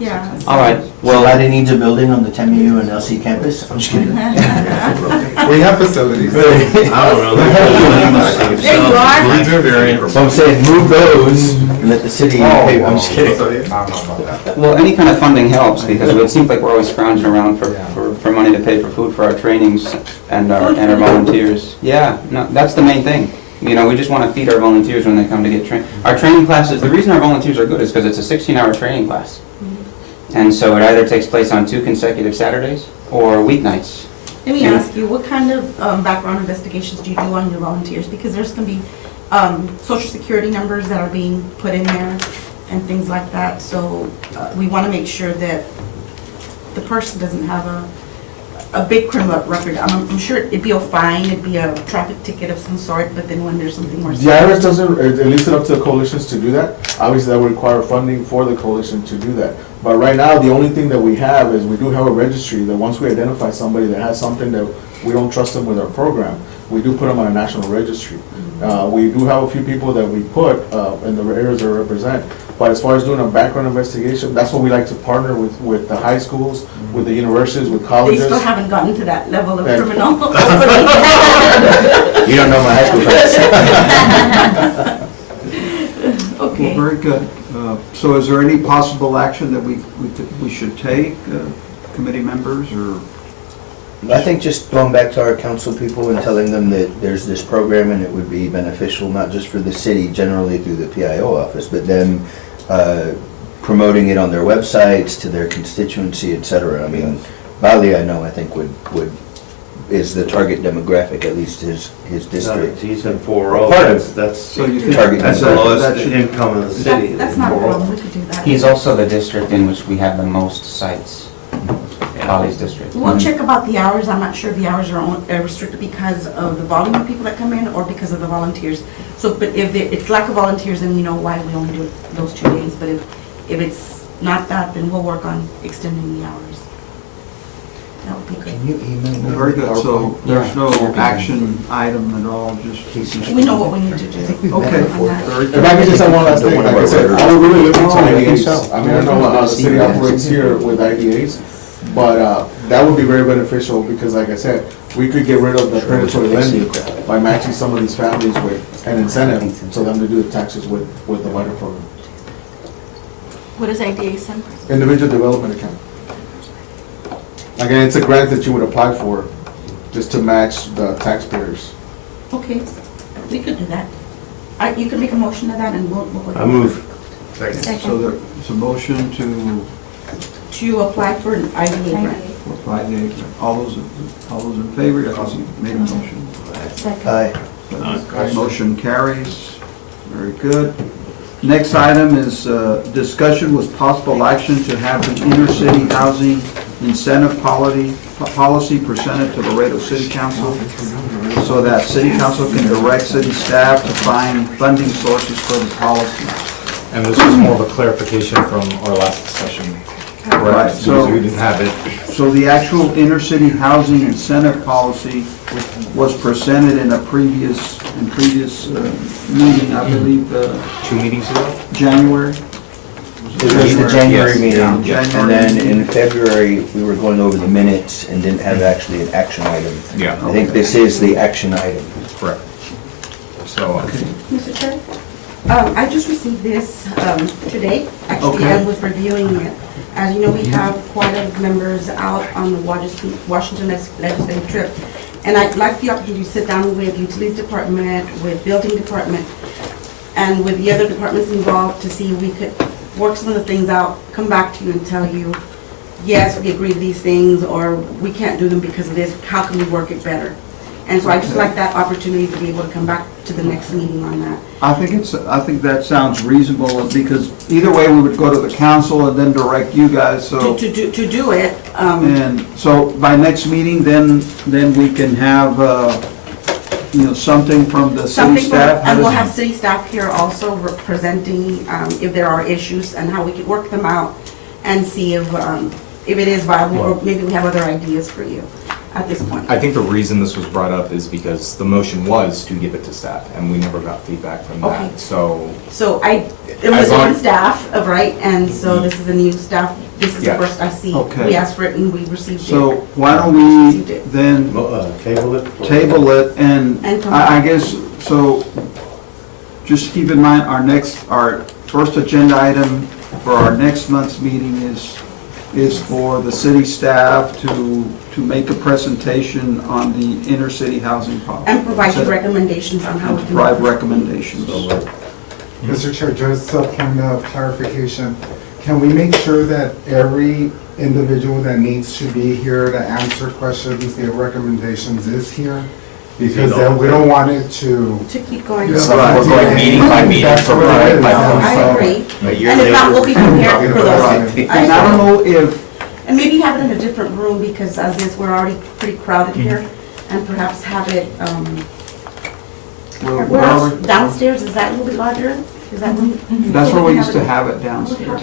Yeah. All right, Well, well, Laredo needs a building on the TAMU and LC campus. I'm just kidding. We have facilities. I don't know. There you are. My experience. So I'm saying move those and let the city pay. I'm just kidding. well, any kind of funding helps, because it seems like we're always scrounging around for money to pay for food for our trainings and our volunteers. Yeah, no, that's the main thing. You know, we just want to feed our volunteers when they come to get trained. Our training classes, the reason our volunteers are good is because it's a 16-hour training class. And so it either takes place on 2 consecutive Saturdays or weeknights. Let me ask you, what kind of background investigations do you do on your volunteers? Because there's going to be social security numbers that are being put in there and things like that. So we want to make sure that the person doesn't have a big criminal record. I'm sure it'd be a fine, it'd be a traffic ticket of some sort, but then when there's something more The serious. IRS doesn't, it leaves it up to the coalitions to do that. Obviously, that would require funding for the coalition to do that. But right now, the only thing that we have is we do have a registry that once we identify somebody that has something that we don't trust them with our program, we do put them on a national registry. We do have a few people that we put in the areas that represent. But as far as doing a background investigation, that's what we like to partner with the high schools, with the universities, with They colleges. still haven't gotten to that level of And- criminal. You don't know my high school friends. Well, Okay. very good. So is there any possible action that we should take, committee members, or? I think just going back to our council people and telling them that there's this program and it would be beneficial, not just for the city generally through the PIO office, but them promoting it on their websites to their constituency, et cetera. I mean, Bali, I know, I think is the target demographic, at least his district. He's in 4-0. Part of- That's, So you think Target that's the that lowest should- income in the city. That's not a 4-0. problem, we could do that. He's also the district in which we have the most sites, Holly's district. We'll check about the hours. I'm not sure if the hours are restricted because of the volume of people that come in or because of the volunteers. So, but if it's lack of volunteers, then we know why we only do it those 2 days. But if it's not that, then we'll work on extending the hours. That would be good. Can you email me? Well, very good, so there's no Yeah. action item at all, just. We know what we need to do. Okay, On that. very If good. I could just have one last thing, like I said, I would really look into Oh, I think IDAs. so. I mean, I don't know how the city operates here with IDAs, but that would be very beneficial because like I said, we could get rid of the predatory lending by matching some of these families with an incentive for them to do the taxes with the VITA program. What is IDA send? Individual development account. Again, it's a grant that you would apply for, just to match the taxpayers. Okay, we could do that. You can make a motion to that and we'll go. I move. So there's a motion To apply for an IDA grant. apply the, all those in favor, yes, you made a motion. Aye. Motion carries, very good. Next item is discussion with possible action to have the inner city housing incentive policy presented to Laredo City Council so that city council can direct city staff to find funding sources for the policy. And this was more of a clarification from our last discussion. Right, so- Because we didn't have it. So the actual inner city housing incentive policy was presented in a previous meeting, I believe, 2 meetings ago? January. It was the January Yes. meeting, Yeah. and then in February, we were going over the minutes and didn't have actually an action item. Yeah. I think this is the action item. Correct. So, Mr. Chair, I just received this today. Actually, Okay. I was reviewing it. As you know, we have quite a few members out on the Washington legislative trip. And I'd like the opportunity to sit down with Utilities Department, with Building Department, and with the other departments involved to see if we could work some of the things out, come back to you and tell you, yes, we agree to these things, or we can't do them because of this, how can we work it better? And so I just like that opportunity to be able to come back to the next meeting on that. I think that sounds reasonable, because either way, we would go to the council and then direct you guys, so. To do it, And so by next meeting, then we can have, something from the city something, staff. and we'll have city staff here also representing if there are issues and how we could work them out and see if it is viable, or maybe we have other ideas for you. at this point. I think the reason this was brought up is because the motion was to give it to staff, and we never got feedback from Okay. that, so. So it was a As long- different staff, right, and so this is a new staff, this is the Yeah. first I see. Okay. We asked for it and we received it. So why don't we then Table it? table it, and And come I back. guess, so, just keep in mind, our first agenda item for our next month's meeting is for the city staff to make a presentation on the inner city housing policy. And provide you recommendations on how And we to can. provide recommendations. Mr. Chair, just a point of clarification. Can we make sure that every individual that needs to be here to answer questions, give recommendations is here? Because then we don't want it to. To keep going. So we're going meeting by meeting That's for what it is. by I month. agree. A year And if not, we'll be prepared for those. Right. And I don't know if, And maybe have it in a different room because as is, we're already pretty crowded Mm-hmm. here. And perhaps have it, where where are else? we? Downstairs, is that a little bit larger? Is that room? That's where we used to have it downstairs.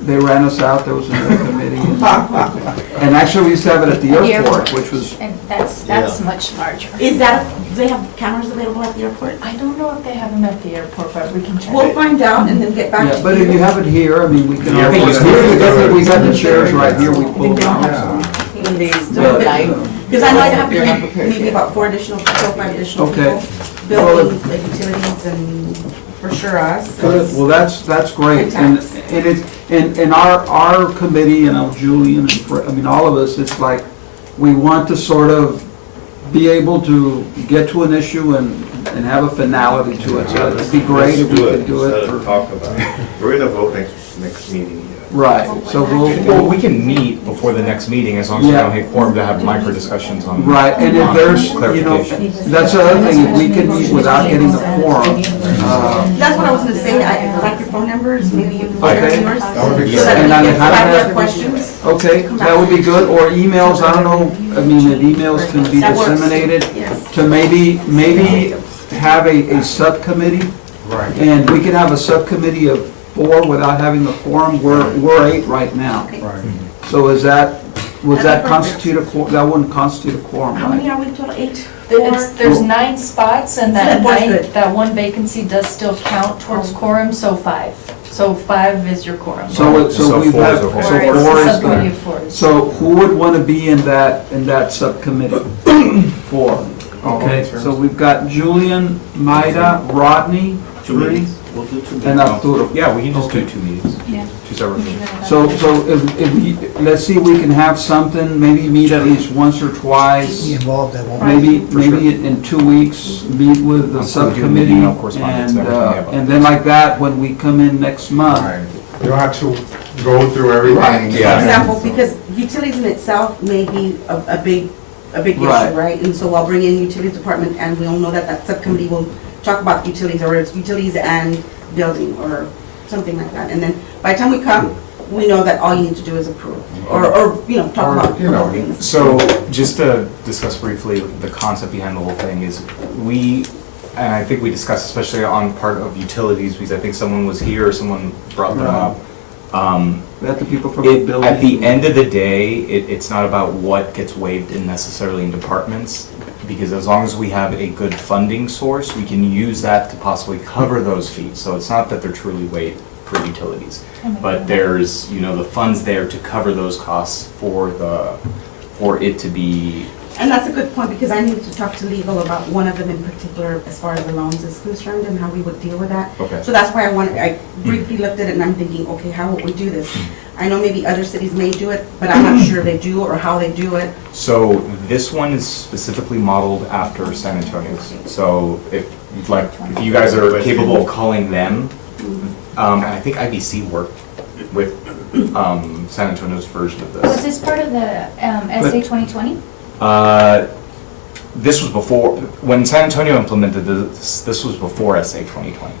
They ran us out, there was another committee. And actually, we used to have it at the airport, which was, And that's much larger. Is that, do they have cameras available at the airport? I don't know if they have them at the airport, but we can check. We'll find out and then get back to yeah, you. but if you have it here, I mean, we can. Yeah, always- we We got the chairs right here, we pull them out. Yeah. Because I know I have maybe about 4 additional, 5 additional Okay. people building the utilities and for sure us. Good, well, that's great, and Tax. and our committee, Julian, and I mean, all of us, it's like, we want to sort of be able to get to an issue and have a finality to it, so it'd be great if we could do it. Instead of talk about it. We're gonna vote next meeting. Right, so Well, we can meet before the next meeting as long as we Yeah. don't hit quorum to have micro discussions on. right, and if on there's, clarification. that's the other thing, if we can meet without getting the forum, That's what I was gonna say, I like your phone numbers, maybe you can share Okay. yours. That would be So that And we I can have flag that- our questions. okay, that would be good, or emails, I don't know, I mean, if emails can be That works. disseminated, Yes. to maybe have a subcommittee, Right. and we can have a subcommittee of 4 without having the quorum, we're 8 right now. Okay. Right. So would that That's constitute that wouldn't constitute a quorum, How many right? are we total, 8? There's 9 spots and That that was nine, good. that one vacancy does still count towards quorum, so 5. So 5 is your quorum. So So we've 4 is had, a quorum. so Or it's 4 a is subcommittee good. of 4. So who would want to be in that subcommittee? 4. Okay, so we've got Julian, Maida, Rodney, 3, We'll do 2 and Arturo. Yeah, we can just do Okay. 2 meetings, Yeah. 2 separate meetings. So if we, let's see, we can have something, maybe meet at least once or twice. involved, that won't. Maybe in 2 weeks, meet with the Include you in the subcommittee, email correspondence and, and everything, yeah. and then like that, when we come in next month. Right. You don't have to go through everything. Right. For Yeah. example, because utilities in itself may be a big issue, Right. right? And so I'll bring in utilities department and we all know that subcommittee will talk about utilities or it's utilities and building or something like that. And then by the time we come, we know that all you need to do is approve or talk Or, about you know, things. So, just to discuss briefly the concept behind the whole thing is and I think we discussed especially on part of utilities, because I think someone was here, or someone brought them up. That the people from the building. At the end of the day, it's not about what gets waived in necessarily in departments, because as long as we have a good funding source, we can use that to possibly cover those fees. So it's not that they're truly waived for utilities, but there's, the funds there to cover those costs for it to be. And that's a good point because I need to talk to legal about one of them in particular as far as the loans is concerned and how we would deal with that. Okay. So that's why I briefly looked at it and I'm thinking, okay, how would we do this? I know maybe other cities may do it, but I'm not sure they do or how they do it. So this one is specifically modeled after San Antonio's. So if you guys are capable of calling them, I think IBC worked with San Antonio's version of Was this. this part of the SA 2020? This was before, when San Antonio implemented this was before SA 2020.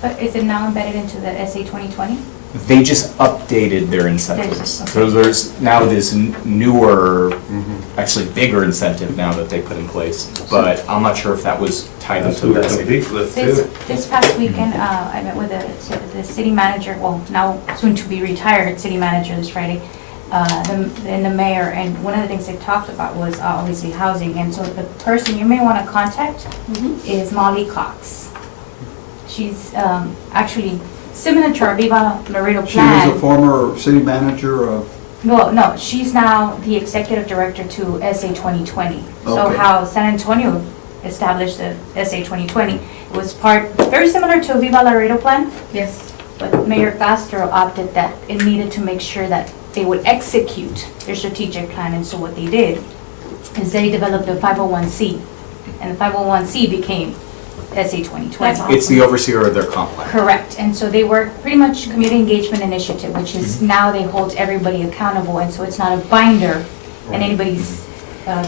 But is it now embedded into the SA 2020? They just updated their incentives. So there's now this newer, actually bigger incentive now that they put in place. But I'm not sure if that was tied into the SA. This past weekend, I met with the city manager, well, now soon to be retired city manager this Friday, and the mayor, and one of the things they talked about was obviously housing, and so the person you may want to contact is Molly Cox. She's actually similar to our Viva Laredo She plan. was a former city manager of, No, she's now the executive director to SA 2020. So Okay. how San Antonio established the SA 2020, it was very similar to Viva Laredo plan, Yes. but Mayor Castro opted that it needed to make sure that they would execute their strategic plan, and so what they did is they developed a 501c, and the 501c became SA 2020. That's awesome. It's the overseer of their comp plan. Correct, and so they work pretty much community engagement initiative, which is now they hold everybody accountable, and so it's not a binder in anybody's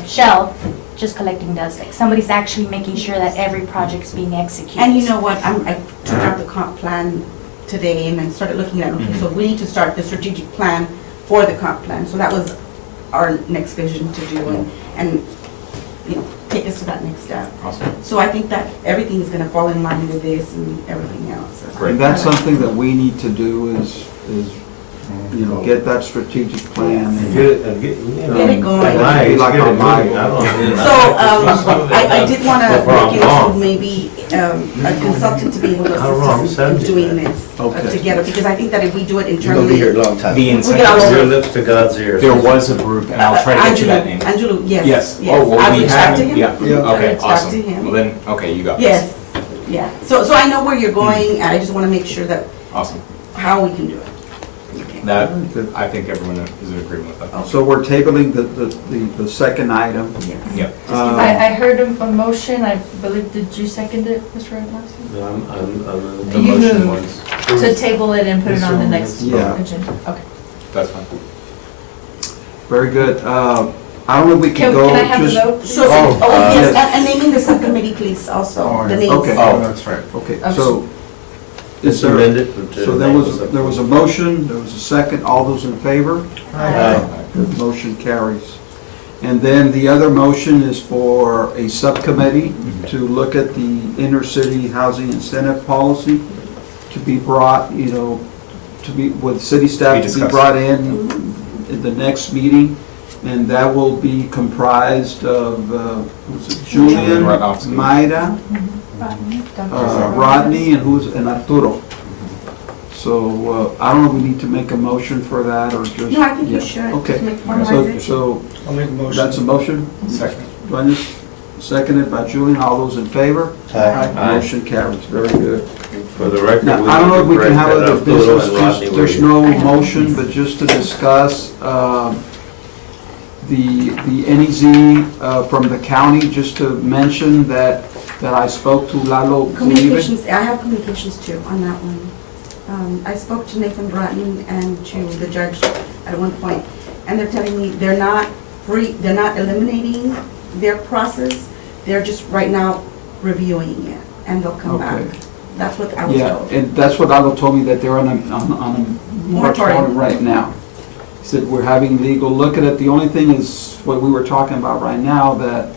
shell, just collecting dust. Like somebody's actually making sure that every project's being executed. And you know what, I took out the comp plan today and then started looking at, okay, so we need to start the strategic plan for the comp plan. So that was our next vision to do and you know, take us to that next step. Awesome. So I think that everything is gonna fall in line with this and everything else. Great. and that's something that we need to do is, you know, get that strategic plan. and- Get it, you know. Get it going. Nice, Be like get it our moving. Bible. I don't know. So, I did wanna Before I'm look into gone. maybe, a consultant to be able to I don't know, I'm assist us in 70. doing this Okay. together, because I think that if we do it You're gonna be here a internally. long time. The We get incentive, all Your lips to God's ears. there was a group, and I'll try to get you that name. Angelou, yes. Yes. Yes. Oh, well, I we reached out have, to him. yeah, I okay, reached out awesome. to him. Well then, okay, you got this. Yes, yeah. So I know where you're going, and I just wanna make sure that, Awesome. how we can do it. Okay. That, Very good. I think everyone is in agreement with that. So we're tabling the second item. Yes. Yep. I heard a motion, I believe, did you second it, Mr. Reynoso? No, I'm, The You motion moved. was, To table it and put it on the next Yeah. agenda, okay. that's fine. Very good. I don't know if we can Can go I have the just. vote, please? So, Oh, yes, yes. and naming the subcommittee, please, also, the names. Okay. Oh, that's right. Okay, Oh, so is It's there, amended. so there was a motion, there was a second, all those in favor? The motion carries. And then the other motion is for a subcommittee to look at the inner city housing incentive policy to be brought, you know, to be, with city staff to be discussed. brought in the next meeting. And that will be comprised of, who's it, Julian, Julian Rodnowski. Mayra, Rodney, and Arturo. So, I don't know if we need to make a motion for that, or just. No, I think you yeah. should. Okay, Just make so, formalization. so, I'll make a motion. that's a motion? Second. Duenas, seconded by Julian, all those in favor? Aye. Motion carries, very good. For the record. Now, we I don't know if we need to can have correct that other Arturo business, and just, Rodney there's were no I know. motion, but just to discuss, the NEZ, from the county, just to mention that I spoke to Lalo Uribe. Communications, I have communications too on that one. I spoke to Nathan Bratton and to the judge at one point, and they're telling me they're not eliminating their process, they're just right now reviewing it, and they'll come back. Okay. That's what I was Yeah, told. and that's what Lalo told me, that they're on a moratorium right now. He said, we're having legal look at it. The only thing is what we were talking about right now, that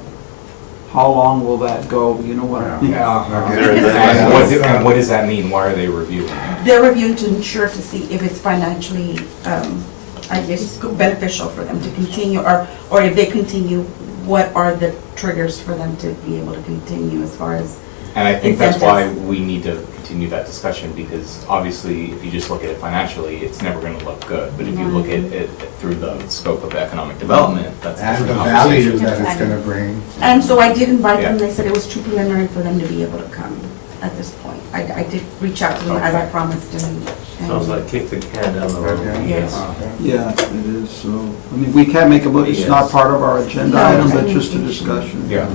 how long will that go? You know what I mean? And what does that mean? Why are they reviewing it? They're reviewing to ensure to see if it's financially, I guess, beneficial for them to continue, or if they continue, what are the triggers for them to be able to continue as far as, And I think that's why Incentives. we need to continue that discussion, because obviously, if you just look at it financially, it's never gonna look good. But if you look at it through the scope of economic development, that's a And the different value conversation. that it's gonna bring. and so I did invite them, Yeah. they said it was too preliminary for them to be able to come at this point. I did reach out to them as I promised, and. Sounds like kick the can down the road. Yes. Yeah, it is, so, I mean, we can't make a motion, it's not Yes. part of our agenda No, item, it's but a just a communication. discussion. Yeah.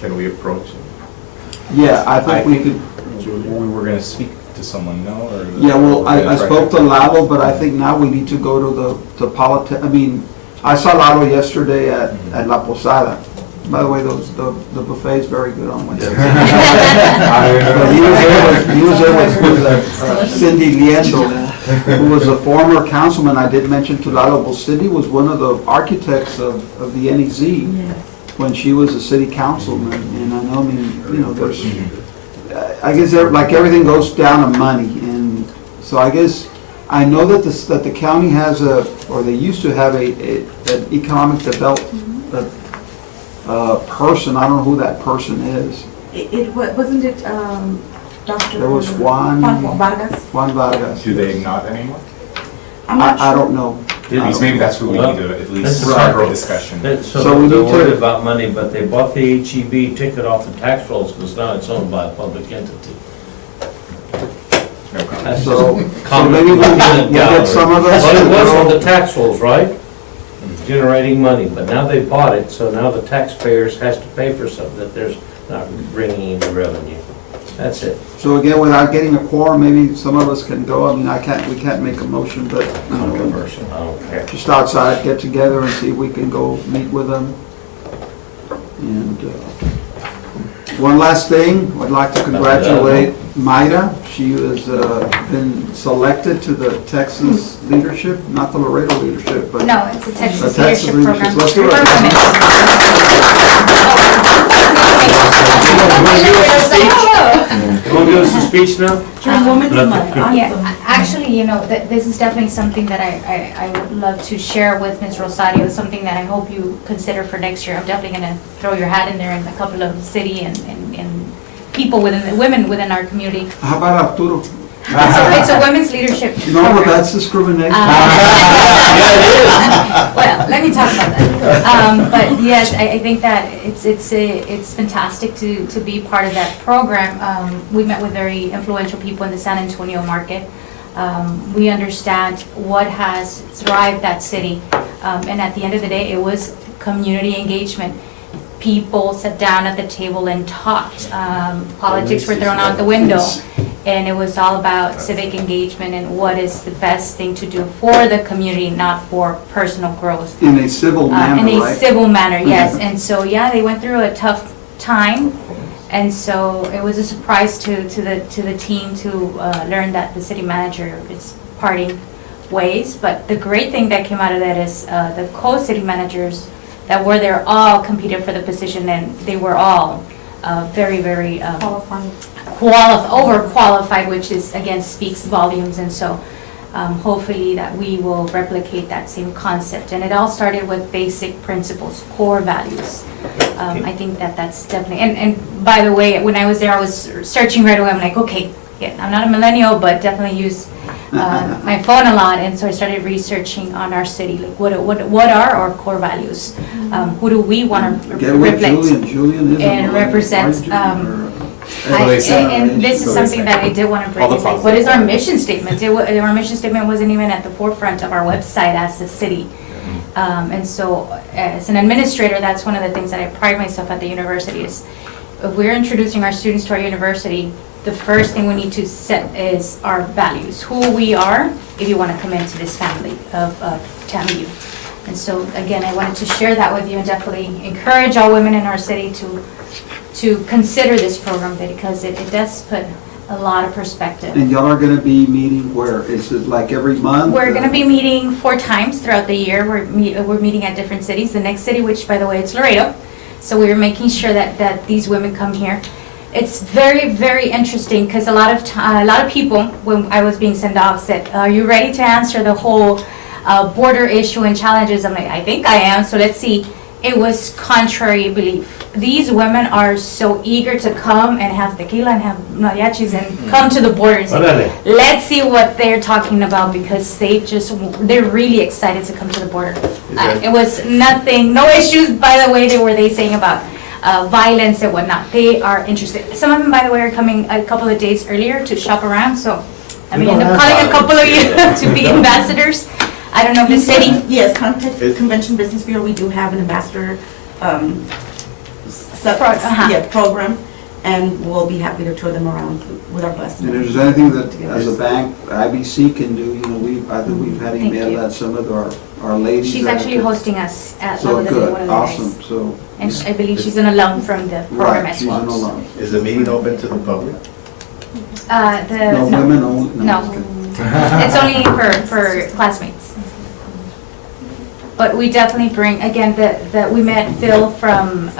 Can we approach it? Yeah, I think we could, We were gonna speak to someone, no, or? yeah, well, I That's right. spoke to Lalo, but I think now we need to go to the I mean, I saw Lalo yesterday at La Posada. By the way, the buffet's very good on Wednesday. But he was there with Cindy Liendo, who was a former councilman. I did mention to Lalo, well, Cindy was one of the architects of the NEZ Yes. when she was a city councilman, and I know, I mean, you know, there's, I guess, like, everything goes down to money, and so I guess I know that that the county has or they used to have an economic development person. I don't know who that person is. Wasn't it, Dr.? There was Juan Vargas? Juan Vargas. Do they not anymore? I'm not sure. I don't know. Because maybe that's who we need to at least start a discussion. So So we they're need to- worried about money, but they bought the HEB ticket off the tax rolls because now it's owned by a public entity. No comment. That's So just so maybe we'll get some of us. Well, it to was on go- the tax rolls, right? Generating money, but now they bought it, so now the taxpayers has to pay for something that there's not bringing in the revenue. That's it. So again, without getting a quorum, maybe some of us can go. I mean, we can't make a motion, but Controversial. I don't care. just outside, get together and see if we can go meet with them. And one last thing, I'd like to congratulate Mayra. She has been selected to the Texas leadership, not the Laredo leadership, but No, it's a Texas The Texas leadership program. leadership. Let's do it. For women. You want to give us a speech now? During Women's Month, Yeah, awesome. actually, this is definitely something that I would love to share with Ms. Rosario, something that I hope you consider for next year. I'm definitely gonna throw your hat in there in a couple of city and people women within our community. how about Arturo? It's a women's leadership No, program. that's discrimination. Well, let me talk about that. But yes, I think that it's fantastic to be part of that program. We met with very influential people in the San Antonio market. We understand what has thrived that city. And at the end of the day, it was community engagement. People sat down at the table and talked. Politics were thrown out the window. And it was all about civic engagement and what is the best thing to do for the community, not for personal growth. In a civil manner, In a right? civil manner, yes. And so, yeah, they went through a tough time. And so it was a surprise to the team to learn that the city manager is parting ways. But the great thing that came out of that is the co-city managers that were there all competed for the position, and they were all very, very overqualified, which is, again, speaks volumes. And so hopefully that we will replicate that same concept. And it all started with basic principles, core values. I think that's definitely, and by the way, when I was there, I was searching right away. I'm like, okay, yeah, I'm not a millennial, but definitely use my phone a lot. And so I started researching on our city, like what are our core values? Who do we want to Get with reflect Julian is. and represent? And this is something that I did want to bring, All the is like, what is our mission statement? Our mission statement wasn't even at the forefront of our website as a city. And so, as an administrator, that's one of the things that I pride myself at the university is, if we're introducing our students to our university, the first thing we need to set is our values, who we are, if you want to come into this family of TAMU. And so, again, I wanted to share that with you and definitely encourage all women in our city to consider this program, because it does put a lot of perspective. And y'all are gonna be meeting where? Is it like every month? We're going to be meeting 4 times throughout the year. We're meeting at different cities. The next city, which by the way, it's Laredo. So we're making sure that these women come here. It's very, very interesting, because a lot of people, when I was being sent off, said, "Are you ready to answer the whole border issue and challenges?" I'm like, I think I am. So let's see. It was contrary belief. These women are so eager to come and have tequila and have mariachis and come to the borders. Órale. Let's see what they're talking about, because they're really excited to come to the border. It was nothing, no issues, by the way, were they saying about violence and whatnot. They are interested. Some of them, by the way, are coming a couple of days earlier to shop around, so I may end up calling a couple of you to be ambassadors. I don't know if the city. Yes, Contact Convention Business Bureau, we do have an ambassador program, and we'll be happy to tour them around with our buses. And if there's anything that, as a bank, IBC can do, I think we've had Thank email you. that some of our ladies. She's that actually could- hosting us at So one of the good, days. awesome, so. And I believe she's an alum from the program Right, as she's well. an alum. Is the meeting open to the public? No women only? No. okay. It's only for classmates. But we definitely bring, again, we met Phil from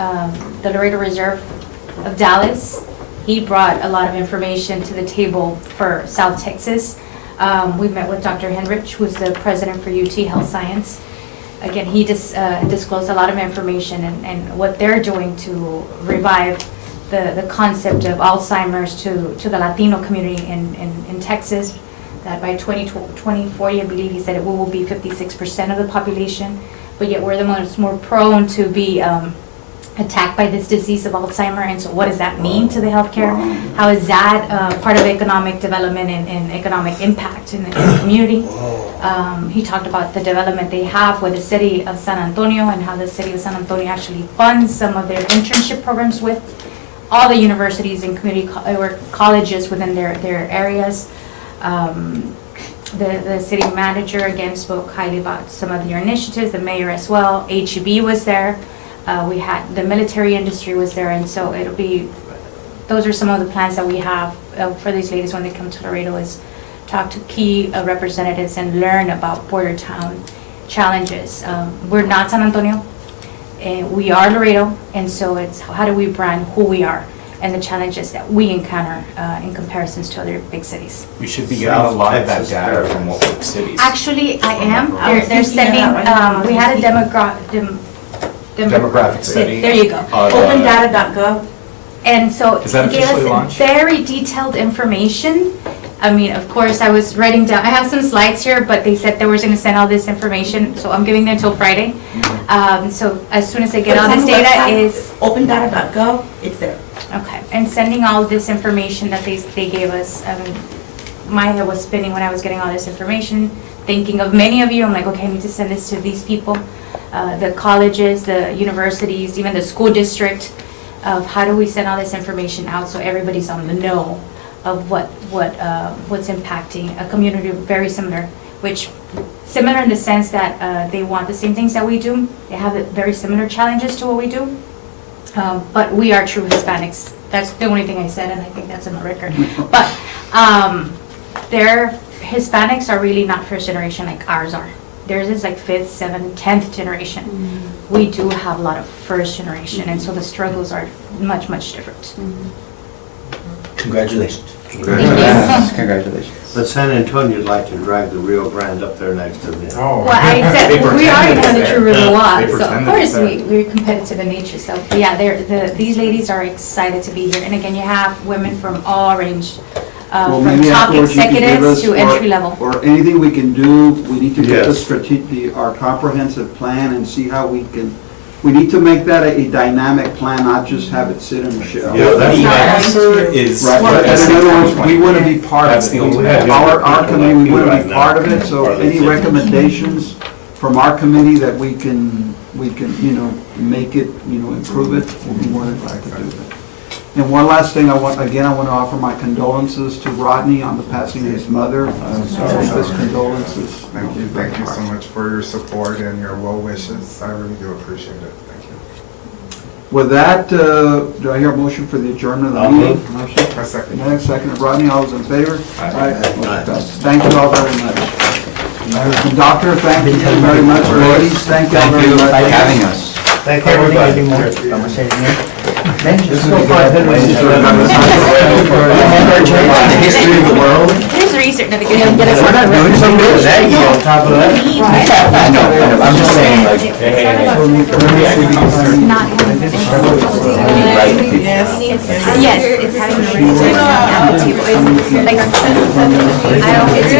the Laredo Reserve of Dallas. He brought a lot of information to the table for South Texas. We met with Dr. Henrich, who's the president for UT Health Science. Again, he disclosed a lot of information and what they're doing to revive the concept of Alzheimer's to the Latino community in Texas, that by 2040, I believe he said we will be 56% of the population, but yet we're the most more prone to be attacked by this disease of Alzheimer. And so what does that mean to the healthcare? How is that part of economic development and economic impact in the community? He talked about the development they have with the city of San Antonio and how the city of San Antonio actually funds some of their internship programs with all the universities and community or colleges within their areas. The city manager again spoke highly about some of their initiatives, the mayor as well. HEB was there. We had the military industry was there, and so those are some of the plans that we have for these ladies when they come to Laredo, is talk to key representatives and learn about border town challenges. We're not San Antonio, we are Laredo, and so it's how do we brand who we are and the challenges that we encounter in comparisons to other big cities. We should be getting a lot of that data from what big cities. Actually, I am. I was They're thinking of sending, that right now. we had a Demographic study. There you go. Opendata.gov. And so Is that he gave officially us launched? very detailed information. I mean, of course, I was writing down, I have some slides here, but they said they were going to send all this information, so I'm giving them until Friday. So as soon as I get all this data is, Opendata.gov, it's there. okay, and sending all this information that they gave us. My head was spinning when I was getting all this information, thinking of many of you. I'm like, okay, I need to send this to these people, the colleges, the universities, even the school district, of how do we send all this information out so everybody's on the know of what's impacting a community very similar, which similar in the sense that they want the same things that we do. They have very similar challenges to what we do, but we are true Hispanics. That's the only thing I said, and I think that's on the record. But their Hispanics are really not first generation like ours are. Theirs is like 5th, 7th, 10th generation. We do have a lot of first generation, and so the struggles are much, much different. Congratulations. Yes, congratulations. But San Antonio'd like to drag the Rio Grande up there next to them. Oh. Well, I said, They we already pretend have the it's True there. River Walk, They so of pretend that course it's there. we're competitive in nature. So yeah, these ladies are excited to be here. And again, you have women from all range, Well, from maybe top afterwards you can give executives us, to or- entry level. Or anything we can do, we need to get Yes. our comprehensive plan and see how we need to make that a dynamic plan, not just have it sit in a shelf. Yeah, that's The not- answer is. Right, but in other words, we want to be part of it. That's the only. Our committee, we want to be part of it, so any recommendations from our committee that we can, make it, improve it, we'll be more than glad to do that. And one last thing, I want to offer my condolences to Rodney on the passing of his mother. Deepest condolences. Thank you so much for your support and your well wishes. I really do appreciate it. Thank you. With that, do I hear a motion for the adjournment of the I'll meeting? move. Motion. A second. Next, second of Rodney, all those in favor? Aye. Motion passes. Thank you all very much. Doctor, thank you very much. Ladies, thank you all very much. Thank you for having us. Thank you, everybody. Vamos a ir bien. This is the history of the world. Here's research. We're not doing so good. Thank you on top of that. I know, I'm just saying, like, Not having. right, Yes, it's having the research on the table. It's like, I don't, it's